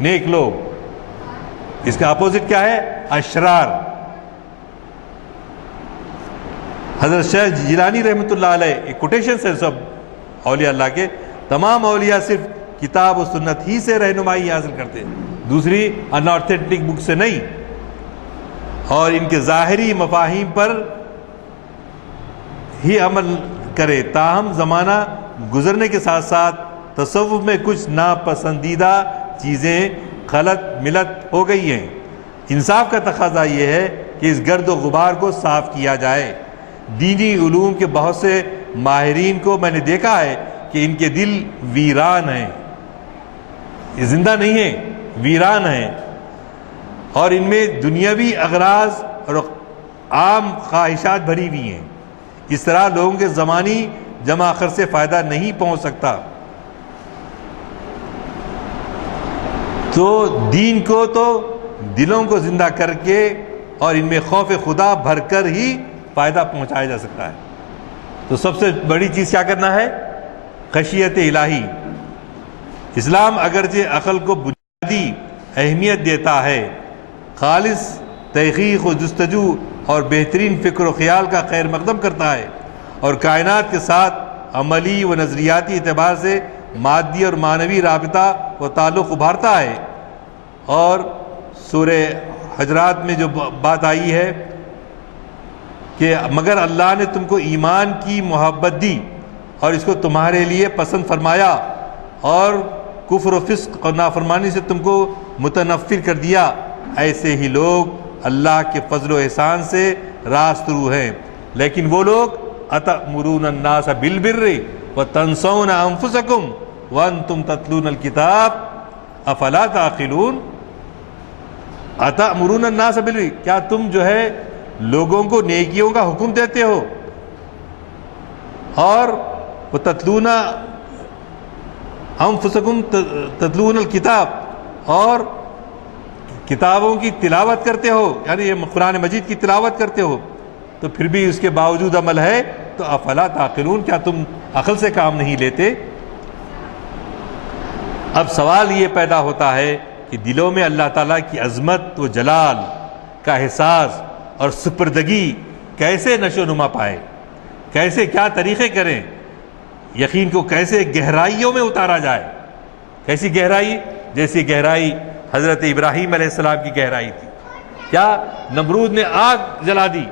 نیک لوگ، اس کا اپوزٹ کیا ہے؟ اشرار۔ حضرت شیخ جیلانی رحمۃ اللہ علیہ ایک کوٹیشن ہے سب اولیاء اللہ کے، تمام اولیاء صرف کتاب و سنت ہی سے رہنمائی حاصل کرتے ہیں، دوسری ان آتھینٹک بک سے نہیں، اور ان کے ظاہری مفاہیم پر ہی عمل کرے۔ تاہم زمانہ گزرنے کے ساتھ ساتھ تصوف میں کچھ ناپسندیدہ چیزیں غلط ملت ہو گئی ہیں۔ انصاف کا تقاضا یہ ہے کہ اس گرد و غبار کو صاف کیا جائے۔ دینی علوم کے بہت سے ماہرین کو میں نے دیکھا ہے کہ ان کے دل ویران ہیں، یہ زندہ نہیں ہیں، ویران ہیں، اور ان میں دنیاوی اغراض اور عام خواہشات بھری ہوئی ہیں۔ اس طرح لوگوں کے زمانی جمع آخر سے فائدہ نہیں پہنچ سکتا۔ تو دین کو تو دلوں کو زندہ کر کے اور ان میں خوف خدا بھر کر ہی فائدہ پہنچایا جا سکتا ہے۔ تو سب سے بڑی چیز کیا کرنا ہے؟ خشیت الہی۔ اسلام اگرچہ عقل کو بنیادی اہمیت دیتا ہے، خالص تحقیق و جستجو اور بہترین فکر و خیال کا خیر مقدم کرتا ہے، اور کائنات کے ساتھ عملی و نظریاتی اعتبار سے مادی اور معنوی رابطہ و تعلق ابھارتا ہے۔ اور سورہ حجرات میں جو بات آئی ہے کہ مگر اللہ نے تم کو ایمان کی محبت دی اور اس کو تمہارے لیے پسند فرمایا، اور کفر و فسق اور نافرمانی سے تم کو متنفر کر دیا، ایسے ہی لوگ اللہ کے فضل و احسان سے راست رو ہیں۔ لیکن وہ لوگ اتأمرون الناس بالبر وتنسون انفسکم وانتم تتلون الکتاب افلا تعقلون۔ اتأمرون الناس بالبر، کیا تم جو ہے لوگوں کو نیکیوں کا حکم دیتے ہو، اور وتتلون انفسکم تتلون الکتاب، اور کتابوں کی تلاوت کرتے ہو، یعنی یہ قرآن مجید کی تلاوت کرتے ہو، تو پھر بھی اس کے باوجود عمل ہے، تو افلا تعقلون، کیا تم عقل سے کام نہیں لیتے؟ اب سوال یہ پیدا ہوتا ہے کہ دلوں میں اللہ تعالیٰ کی عظمت و جلال کا احساس اور سپردگی کیسے نشو نما پائے، کیسے کیا طریقے کریں، یقین کو کیسے گہرائیوں میں اتارا جائے۔ کیسی گہرائی؟ جیسی گہرائی حضرت ابراہیم علیہ السلام کی گہرائی تھی۔ کیا؟ نمرود نے آگ جلا دی،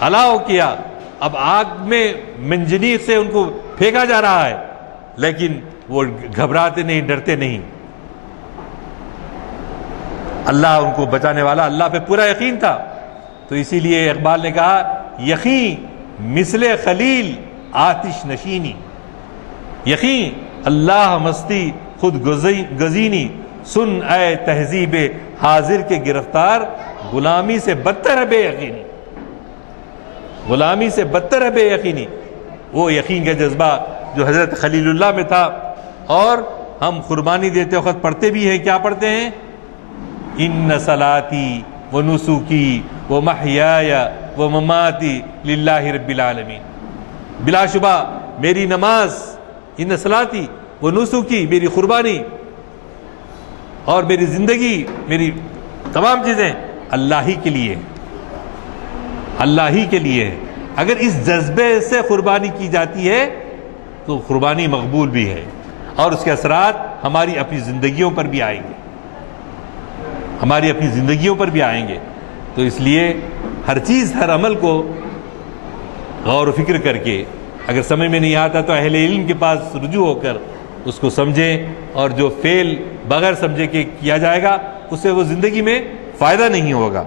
الاؤ کیا، اب آگ میں منجنیق سے ان کو پھینکا جا رہا ہے، لیکن وہ گھبراتے نہیں، ڈرتے نہیں۔ اللہ ان کو بچانے والا، اللہ پہ پورا یقین تھا۔ تو اسی لیے اقبال نے کہا یقین مثل خلیل آتش نشینی، یقین اللہ مستی خود گزینی، سن اے تہذیب حاضر کے گرفتار، غلامی سے بدتر ہے بے یقینی، غلامی سے بدتر ہے بے یقینی۔ وہ یقین کا جذبہ جو حضرت خلیل اللہ میں تھا۔ اور ہم قربانی دیتے وقت پڑھتے بھی ہیں، کیا پڑھتے ہیں؟ ان صلاتی و نسکی و محیای و مماتی للہ رب العالمین۔ بلا شبہ میری نماز، ان صلاتی و نسکی، میری قربانی اور میری زندگی، میری تمام چیزیں اللہ ہی کے لیے، اللہ ہی کے لیے۔ اگر اس جذبے سے قربانی کی جاتی ہے تو قربانی مقبول بھی ہے، اور اس کے اثرات ہماری اپنی زندگیوں پر بھی آئیں گے، ہماری اپنی زندگیوں پر بھی آئیں گے۔ تو اس لیے ہر چیز، ہر عمل کو غور و فکر کر کے، اگر سمجھ میں نہیں آتا تو اہل علم کے پاس رجوع ہو کر اس کو سمجھیں، اور جو فعل بغیر سمجھے کہ کیا جائے گا اس سے وہ زندگی میں فائدہ نہیں ہوگا۔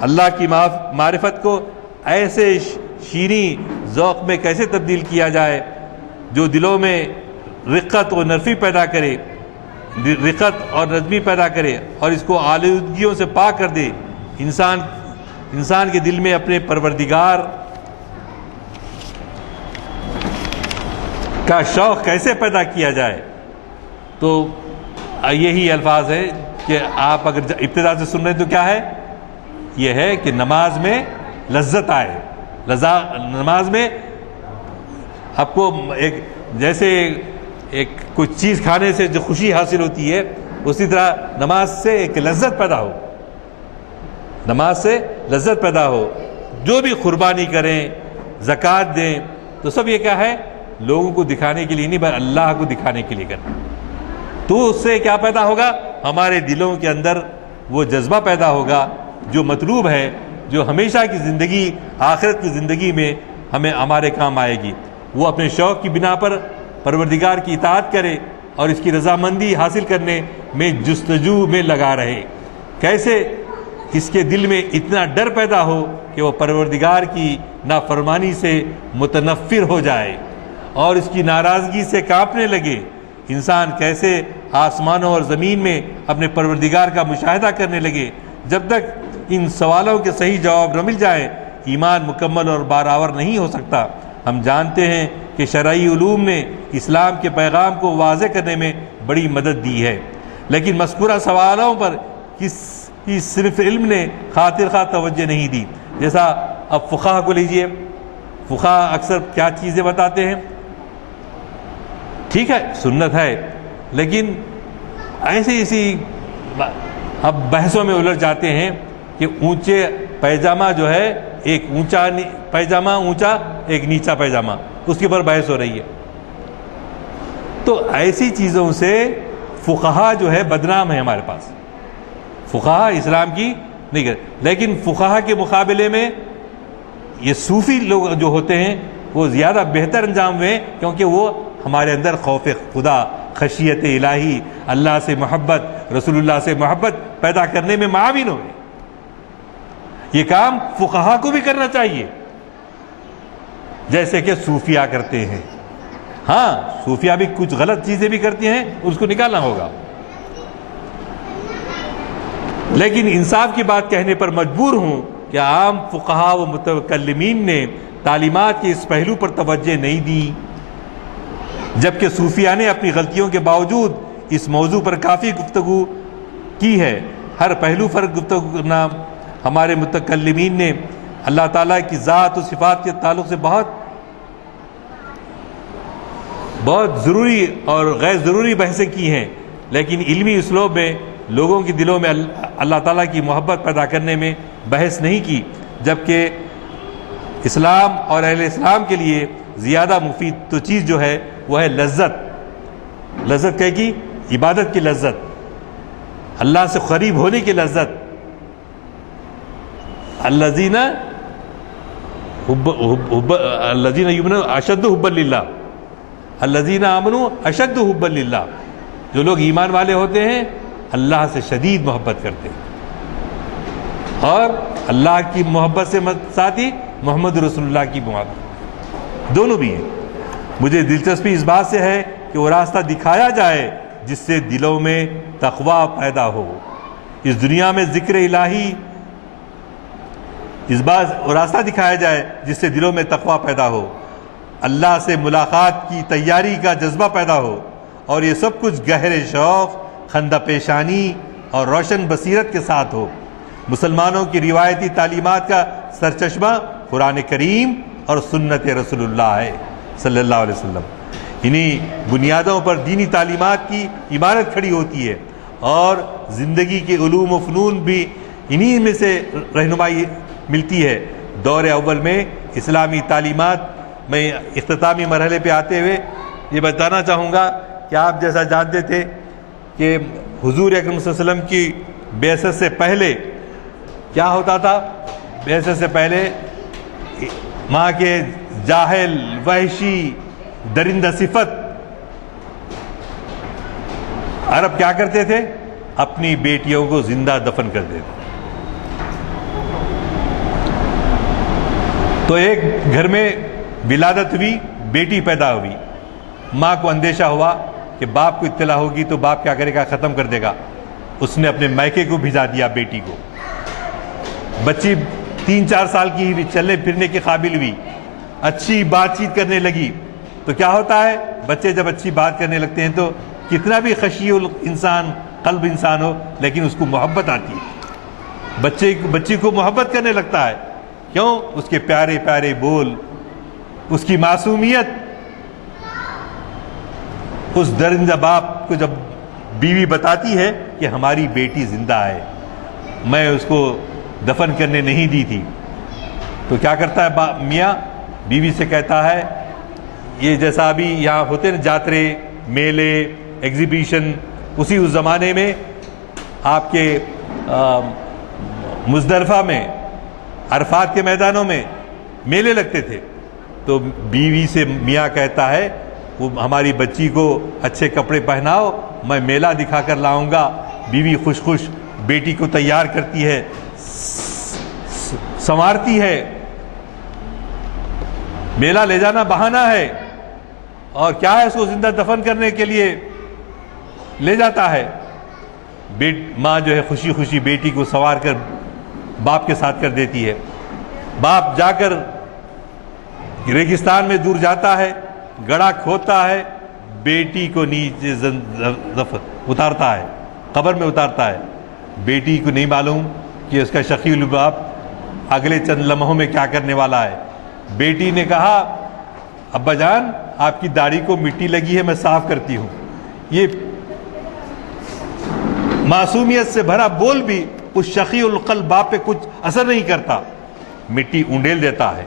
اللہ کی معرفت کو ایسے شیریں ذوق میں کیسے تبدیل کیا جائے جو دلوں میں رقت و نرمی پیدا کرے، رقت اور نرمی پیدا کرے، اور اس کو آلودگیوں سے پاک کر دے۔ انسان کے دل میں اپنے پروردگار کا شوق کیسے پیدا کیا جائے؟ تو یہی الفاظ ہے کہ آپ اگر ابتدا سے سن رہے ہیں تو کیا ہے؟ یہ ہے کہ نماز میں لذت آئے، نماز میں آپ کو ایک جیسے ایک کچھ چیز کھانے سے جو خوشی حاصل ہوتی ہے، اسی طرح نماز سے ایک لذت پیدا ہو، نماز سے لذت پیدا ہو. جو بھی قربانی کریں، زکوٰۃ دیں، تو سب یہ کیا ہے؟ لوگوں کو دکھانے کے لیے نہیں بلکہ اللہ کو دکھانے کے لیے کرنا. تو اس سے کیا پیدا ہوگا؟ ہمارے دلوں کے اندر وہ جذبہ پیدا ہوگا جو مطلوب ہے، جو ہمیشہ کی زندگی، آخرت کی زندگی میں ہمارے کام آئے گی. وہ اپنے شوق کی بنا پر پروردگار کی اطاعت کرے اور اس کی رضامندی حاصل کرنے میں جستجو میں لگا رہے. کیسے اس کے دل میں اتنا ڈر پیدا ہو کہ وہ پروردگار کی نافرمانی سے متنفر ہو جائے اور اس کی ناراضگی سے کانپنے لگے. انسان کیسے آسمانوں اور زمین میں اپنے پروردگار کا مشاہدہ کرنے لگے. جب تک ان سوالوں کے صحیح جواب نہ مل جائیں، ایمان مکمل اور بارآور نہیں ہو سکتا. ہم جانتے ہیں کہ شرعی علوم نے اسلام کے پیغام کو واضح کرنے میں بڑی مدد دی ہے، لیکن مذکورہ سوالوں پر کسی صرف علم نے خاطر خواہ توجہ نہیں دی. جیسا اب فقہا کو لیجئے، فقہا اکثر کیا چیزیں بتاتے ہیں؟ ٹھیک ہے، سنت ہے، لیکن ایسی اب بحثوں میں الجھ جاتے ہیں کہ اونچے پیجامہ جو ہے، ایک اونچا پیجامہ اونچا، ایک نیچا پیجامہ، اس کے اوپر بحث ہو رہی ہے. تو ایسی چیزوں سے فقہا جو ہے بدنام ہے ہمارے پاس. فقہا اسلام کی نہیں کرتے، لیکن فقہا کے مقابلے میں یہ صوفی لوگ جو ہوتے ہیں وہ زیادہ بہتر انجام ہوئے، کیونکہ وہ ہمارے اندر خوف خدا، خشیت الہی، اللہ سے محبت، رسول اللہ سے محبت پیدا کرنے میں معاون ہوئے. یہ کام فقہا کو بھی کرنا چاہیے جیسے کہ صوفیہ کرتے ہیں. ہاں، صوفیہ بھی کچھ غلط چیزیں بھی کرتی ہیں، اس کو نکالنا ہوگا، لیکن انصاف کی بات کہنے پر مجبور ہوں کہ عام فقہا و متکلمین نے تعلیمات کے اس پہلو پر توجہ نہیں دی، جبکہ صوفیہ نے اپنی غلطیوں کے باوجود اس موضوع پر کافی گفتگو کی ہے. ہر پہلو پر گفتگو کرنا ہمارے متکلمین نے اللہ تعالیٰ کی ذات و صفات کے تعلق سے بہت ضروری اور غیر ضروری بحثیں کی ہیں، لیکن علمی اسلوب میں لوگوں کے دلوں میں اللہ تعالیٰ کی محبت پیدا کرنے میں بحث نہیں کی. جبکہ اسلام اور اہل اسلام کے لیے زیادہ مفید تو چیز جو ہے وہ ہے لذت کہے کی عبادت کی لذت، اللہ سے قریب ہونے کی لذت. الذین یؤمنون اشد حبا للہ، الذین آمنوا اشد حبا للہ. جو لوگ ایمان والے ہوتے ہیں اللہ سے شدید محبت کرتے ہیں، اور اللہ کی محبت سے ساتھ ہی محمد رسول اللہ کی محبت دونوں بھی ہیں. مجھے دلچسپی اس بات سے ہے کہ وہ راستہ دکھایا جائے جس سے دلوں میں تقوی پیدا ہو. اس دنیا میں ذکر الہی، اس بات وہ راستہ دکھایا جائے جس سے دلوں میں تقوی پیدا ہو، اللہ سے ملاقات کی تیاری کا جذبہ پیدا ہو، اور یہ سب کچھ گہرے شوق، خندہ پیشانی اور روشن بصیرت کے ساتھ ہو. مسلمانوں کی روایتی تعلیمات کا سرچشمہ قرآن کریم اور سنت رسول اللہ ہے صلی اللہ علیہ وسلم. انہی بنیادوں پر دینی تعلیمات کی عمارت کھڑی ہوتی ہے، اور زندگی کے علوم و فنون بھی انہی میں سے رہنمائی ملتی ہے. دور اول میں اسلامی تعلیمات میں اختتامی مرحلے پہ آتے ہوئے یہ بتانا چاہوں گا کہ آپ جیسا جانتے تھے کہ حضور اکرم صلی اللہ علیہ وسلم کی بعثت سے پہلے کیا ہوتا تھا؟ بعثت سے پہلے ماں کے جاہل، وحشی، درندہ صفت عرب کیا کرتے تھے؟ اپنی بیٹیوں کو زندہ دفن کر دیتے. تو ایک گھر میں ولادت ہوئی، بیٹی پیدا ہوئی، ماں کو اندیشہ ہوا کہ باپ کو اطلاع ہوگی تو باپ کیا کرے گا؟ ختم کر دے گا. اس نے اپنے میکے کو بھیجا دیا بیٹی کو. بچی 3-4 سال کی ہوئی، چلنے پھرنے کے قابل ہوئی، اچھی بات چیت کرنے لگی. تو کیا ہوتا ہے؟ بچے جب اچھی بات کرنے لگتے ہیں تو کتنا بھی خشی انسان، قلب انسان ہو، لیکن اس کو محبت آتی ہے. بچی کو محبت کرنے لگتا ہے. کیوں؟ اس کے پیارے پیارے بول، اس کی معصومیت. اس درندہ باپ کو جب بیوی بتاتی ہے کہ ہماری بیٹی زندہ ہے، میں اس کو دفن کرنے نہیں دی تھی. تو کیا کرتا ہے میاں؟ بیوی سے کہتا ہے، یہ جیسا ابھی یہاں ہوتے نا جاترے، میلے، ایگزیبیشن، اسی اس زمانے میں آپ کے مزدلفہ میں، عرفات کے میدانوں میں میلے لگتے تھے. تو بیوی سے میاں کہتا ہے وہ ہماری بچی کو اچھے کپڑے پہناؤ، میں میلہ دکھا کر لاؤں گا. بیوی خوش خوش بیٹی کو تیار کرتی ہے، سنوارتی ہے. میلہ لے جانا بہانہ ہے، اور کیا ہے، اس کو زندہ دفن کرنے کے لیے لے جاتا ہے. ماں جو ہے خوشی خوشی بیٹی کو سوار کر باپ کے ساتھ کر دیتی ہے. باپ جا کر ریگستان میں دور جاتا ہے، گڑھا کھودتا ہے، بیٹی کو نیچے اتارتا ہے، قبر میں اتارتا ہے. بیٹی کو نہیں معلوم کہ اس کا شقی باپ اگلے چند لمحوں میں کیا کرنے والا ہے. بیٹی نے کہا، ابا جان آپ کی داڑھی کو مٹی لگی ہے، میں صاف کرتی ہوں. یہ معصومیت سے بھرا بول بھی اس شقی القلب باپ پہ کچھ اثر نہیں کرتا، مٹی اونڈیل دیتا ہے.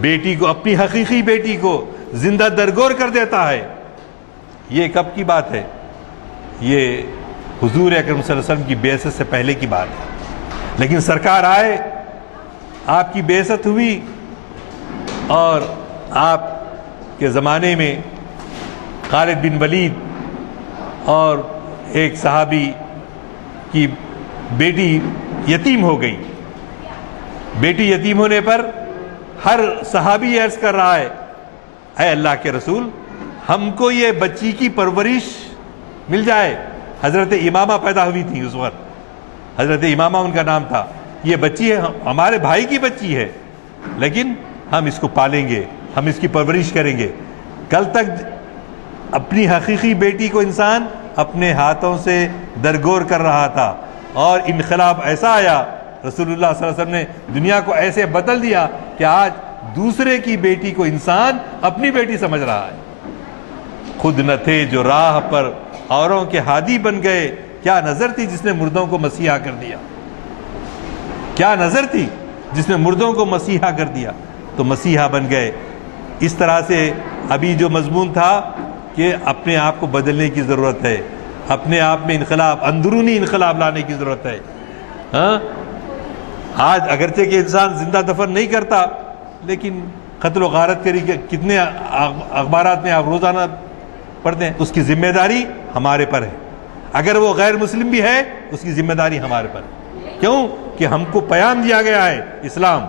بیٹی کو، اپنی حقیقی بیٹی کو زندہ درگور کر دیتا ہے. یہ کب کی بات ہے؟ یہ حضور اکرم صلی اللہ علیہ وسلم کی بعثت سے پہلے کی بات ہے. لیکن سرکار آئے، آپ کی بعثت ہوئی، اور آپ کے زمانے میں خالد بن ولید اور ایک صحابی کی بیٹی یتیم ہو گئی. بیٹی یتیم ہونے پر ہر صحابی عرض کر رہا ہے، اے اللہ کے رسول، ہم کو یہ بچی کی پرورش مل جائے. حضرت امامہ پیدا ہوئی تھی اس وقت، حضرت امامہ ان کا نام تھا. یہ بچی ہے، ہمارے بھائی کی بچی ہے، لیکن ہم اس کو پالیں گے، ہم اس کی پرورش کریں گے. کل تک اپنی حقیقی بیٹی کو انسان اپنے ہاتھوں سے درگور کر رہا تھا، اور انقلاب ایسا آیا، رسول اللہ صلی اللہ علیہ وسلم نے دنیا کو ایسے بدل دیا کہ آج دوسرے کی بیٹی کو انسان اپنی بیٹی سمجھ رہا ہے. خود نہ تھے جو راہ پر اوروں کے ہادی بن گئے، کیا نظر تھی جس نے مردوں کو مسیحا کر دیا. کیا نظر تھی جس نے مردوں کو مسیحا کر دیا، تو مسیحا بن گئے. اس طرح سے ابھی جو مضمون تھا کہ اپنے آپ کو بدلنے کی ضرورت ہے، اپنے آپ میں انقلاب، اندرونی انقلاب لانے کی ضرورت ہے. آج اگرچہ کہ انسان زندہ دفن نہیں کرتا، لیکن قتل و غارت کری کے کتنے اخبارات میں آپ روزانہ پڑھتے ہیں. اس کی ذمہ داری ہمارے پر ہے. اگر وہ غیر مسلم بھی ہے، اس کی ذمہ داری ہمارے پر ہے. کیوں کہ ہم کو پیام دیا گیا ہے اسلام،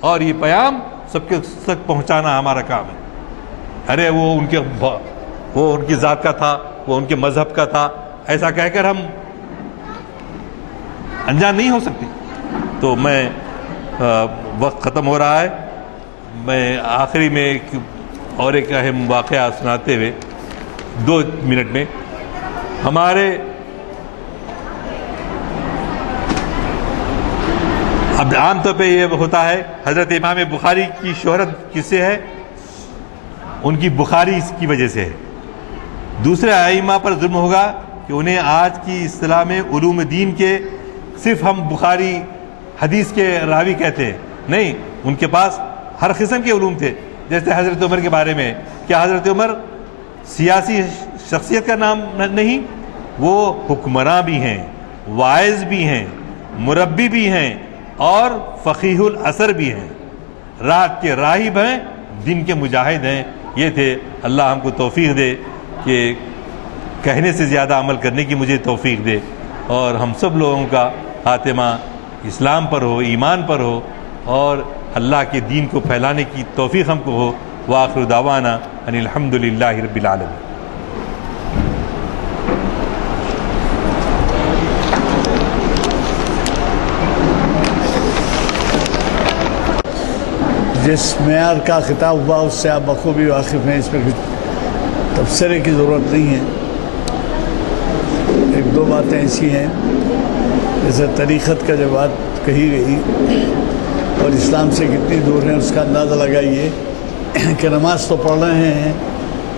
اور یہ پیام سب کے تک پہنچانا ہمارا کام ہے. ارے وہ ان کی ذات کا تھا، وہ ان کے مذہب کا تھا، ایسا کہہ کر ہم انجان نہیں ہو سکتے. تو میں وقت ختم ہو رہا ہے، میں آخری میں اور ایک اہم واقعہ سناتے ہوئے 2 منٹ میں، ہمارے اب عام طور پہ یہ ہوتا ہے، حضرت امام بخاری کی شہرت کس سے ہے؟ ان کی بخاری کی وجہ سے ہے. دوسرے ائمہ پر ظلم ہوگا کہ انہیں آج کی اصطلاح میں علوم دین کے صرف ہم بخاری حدیث کے راوی کہتے ہیں. نہیں، ان کے پاس ہر قسم کے علوم تھے. جیسے حضرت عمر کے بارے میں، کیا حضرت عمر سیاسی شخصیت کا نام نہیں؟ وہ حکمراں بھی ہیں، واعظ بھی ہیں، مربی بھی ہیں، اور فقیہ الاثر بھی ہیں. رات کے راہب ہیں، دن کے مجاہد ہیں. یہ تھے. اللہ ہم کو توفیق دے کہ کہنے سے زیادہ عمل کرنے کی مجھے توفیق دے، اور ہم سب لوگوں کا خاتمہ اسلام پر ہو، ایمان پر ہو، اور اللہ کے دین کو پھیلانے کی توفیق ہم کو ہو. وآخر دعوانا ان الحمد للہ رب العالمین. جس معیار کا خطاب ہوا اس سے آپ بخوبی واقف ہیں، اس میں تبصرے کی ضرورت نہیں ہے. 1-2 باتیں ایسی ہیں، جیسے طریقت کا جو بات کہی گئی اور اسلام سے کتنی دور ہیں، اس کا اندازہ لگائیے کہ نماز تو پڑھ رہے ہیں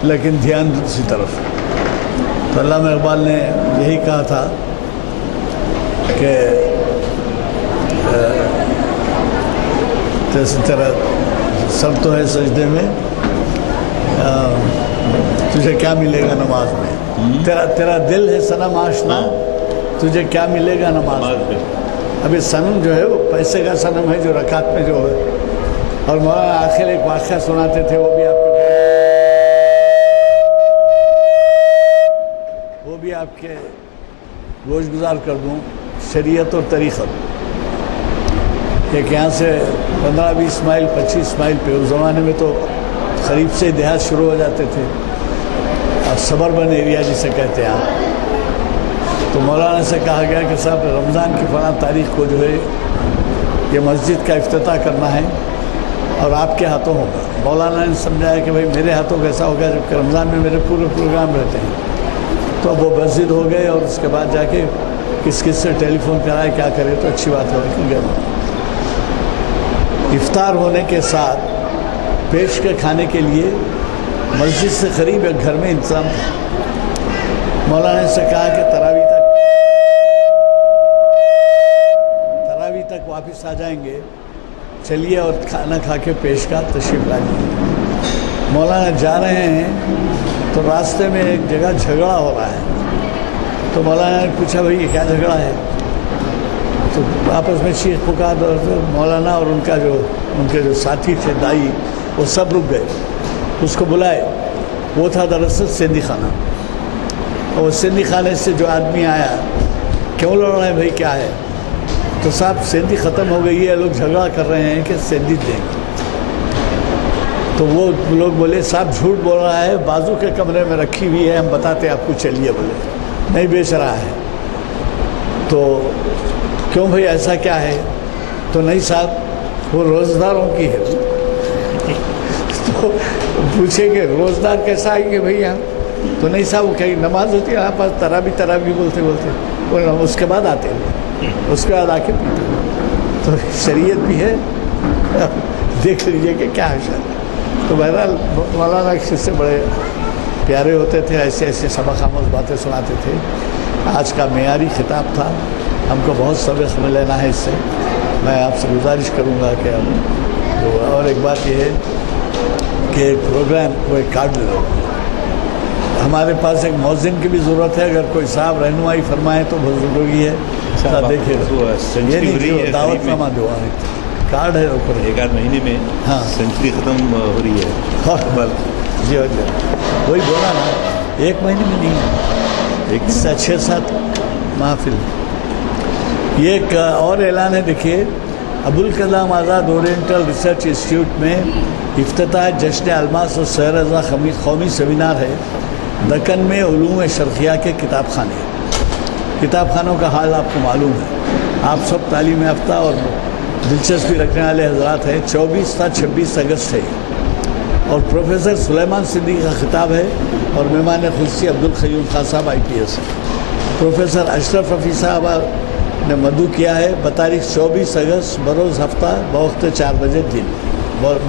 لیکن دھیان دوسری طرف. تو علامہ اقبال نے یہی کہا تھا کہ تیرا سر تو ہے سجدے میں، تجھے کیا ملے گا نماز میں، تیرا دل ہے صنم آشنا، تجھے کیا ملے گا نماز میں۔ ابھی صنم جو ہے وہ پیسے کا صنم ہے جو رکعت میں جو ہے، اور مولانا آخر ایک واقعہ سناتے تھے، وہ بھی آپ کے گوش گزار کر دوں۔ شریعت اور طریقت، ایک یہاں سے 15-20 مائل 25 مائل پہ، اس زمانے میں تو قریب سے دیہات شروع ہو جاتے تھے، اور سبربن ایریا جسے کہتے ہیں آپ۔ تو مولانا سے کہا گیا کہ صاحب رمضان کی فلاں تاریخ کو جو ہے یہ مسجد کا افتتاح کرنا ہے اور آپ کے ہاتھوں ہوگا۔ مولانا نے سمجھایا کہ بھائی میرے ہاتھوں کیسا ہوگا جبکہ رمضان میں میرے پورے پروگرام رہتے ہیں۔ تو اب وہ مسجد ہو گئے، اور اس کے بعد جا کے کس سے ٹیلی فون کرائے کیا کرے، تو اچھی بات ہو کہ گیا۔ افطار ہونے کے ساتھ پیش کے کھانے کے لیے مسجد سے قریب ایک گھر میں انتظام تھا۔ مولانا نے سے کہا کہ تراویح تک واپس آ جائیں گے، چلیے اور کھانا کھا کے پیش کا تشریف لائیے۔ مولانا جا رہے ہیں تو راستے میں ایک جگہ جھگڑا ہو رہا ہے، تو مولانا نے پوچھا بھائی یہ کیا جھگڑا ہے؟ تو آپس میں چیخ پکار، مولانا اور ان کے جو ساتھی تھے دائی، وہ سب رک گئے، اس کو بلائے۔ وہ تھا دراصل سندھی خانہ، اور سندھی خانے سے جو آدمی آیا، کیوں لڑ رہے ہیں بھائی کیا ہے؟ تو صاحب سندھی ختم ہو گئی ہے، لوگ جھگڑا کر رہے ہیں کہ سندھی دیں گے۔ تو وہ لوگ بولے صاحب جھوٹ بول رہا ہے، بازو کے کمرے میں رکھی ہوئی ہے، ہم بتاتے آپ کو، چلیے۔ بولے نہیں بیچ رہا ہے۔ تو کیوں بھائی ایسا کیا ہے؟ تو نہیں صاحب وہ روزداروں کی ہے۔ تو پوچھیں گے روزدار کیسا آئیں گے بھائی یہاں؟ تو نہیں صاحب وہ کہیں نماز ہوتی ہے یہاں پاس، تراویح بولتے بولتے اس کے بعد آتے ہیں، اس کے بعد آ کے پیتے ہیں۔ تو شریعت بھی ہے، دیکھ لیجئے کہ کیا ہے شاید۔ تو بہرحال مولانا اس سے بڑے پیارے ہوتے تھے، ایسے ایسے سبق آموز باتیں سناتے تھے۔ آج کا معیاری خطاب تھا، ہم کو بہت سبق ہمیں لینا ہے اس سے۔ میں آپ سے گزارش کروں گا کہ اور ایک بات یہ ہے کہ ایک پروگرام کو ایک کارڈ لے لو۔ ہمارے پاس ایک مؤذن کی بھی ضرورت ہے، اگر کوئی صاحب رہنمائی فرمائے تو بہت ضروری ہے۔ دیکھیے یہ نہیں دعوت نامہ دعا ہے، کارڈ ہے اوپر، ایک آدھ مہینے میں ہاں سینچری ختم ہو رہی ہے۔ جی وہی بولا نا، ایک مہینے میں نہیں ہے، ایک 6-7 محفل۔ یہ ایک اور اعلان ہے، دیکھیے Abul Kalam Azad oriental research institute میں افتتاح جشن الماس اور سحر رضا قومی سیمینار ہے۔ دکن میں علوم شرقیہ کے کتاب خانے، کتاب خانوں کا حال آپ کو معلوم ہے، آپ سب تعلیم یافتہ اور دلچسپی رکھنے والے حضرات ہیں۔ 24 تا 26 اگست ہے، اور پروفیسر سلیمان صدیقی کا خطاب ہے، اور مہمان خصوصی عبدالقیوم خان صاحب IPS ہے۔ پروفیسر اشرف رفیع صاحب نے مدعو کیا ہے بتاریخ 24 اگست بروز ہفتہ بوقت 4 بجے دن،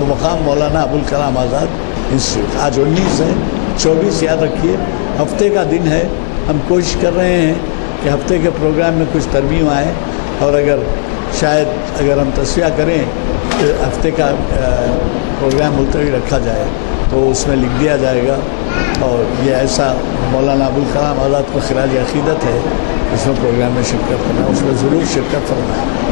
مقام مولانا ابوالکلام آزاد انسٹیٹیوٹ۔ آج 19 ہے، 24 یاد رکھیے، ہفتے کا دن ہے۔ ہم کوشش کر رہے ہیں کہ ہفتے کے پروگرام میں کچھ ترمیم آئے، اور اگر ہم تصفیہ کریں کہ ہفتے کا پروگرام ملتوی رکھا جائے تو اس میں لکھ دیا جائے گا، اور یہ ایسا مولانا ابوالکلام آزاد کو خراج عقیدت ہے، اس میں پروگرام میں شرکت کرنا، اس میں ضرور شرکت فرمائیں۔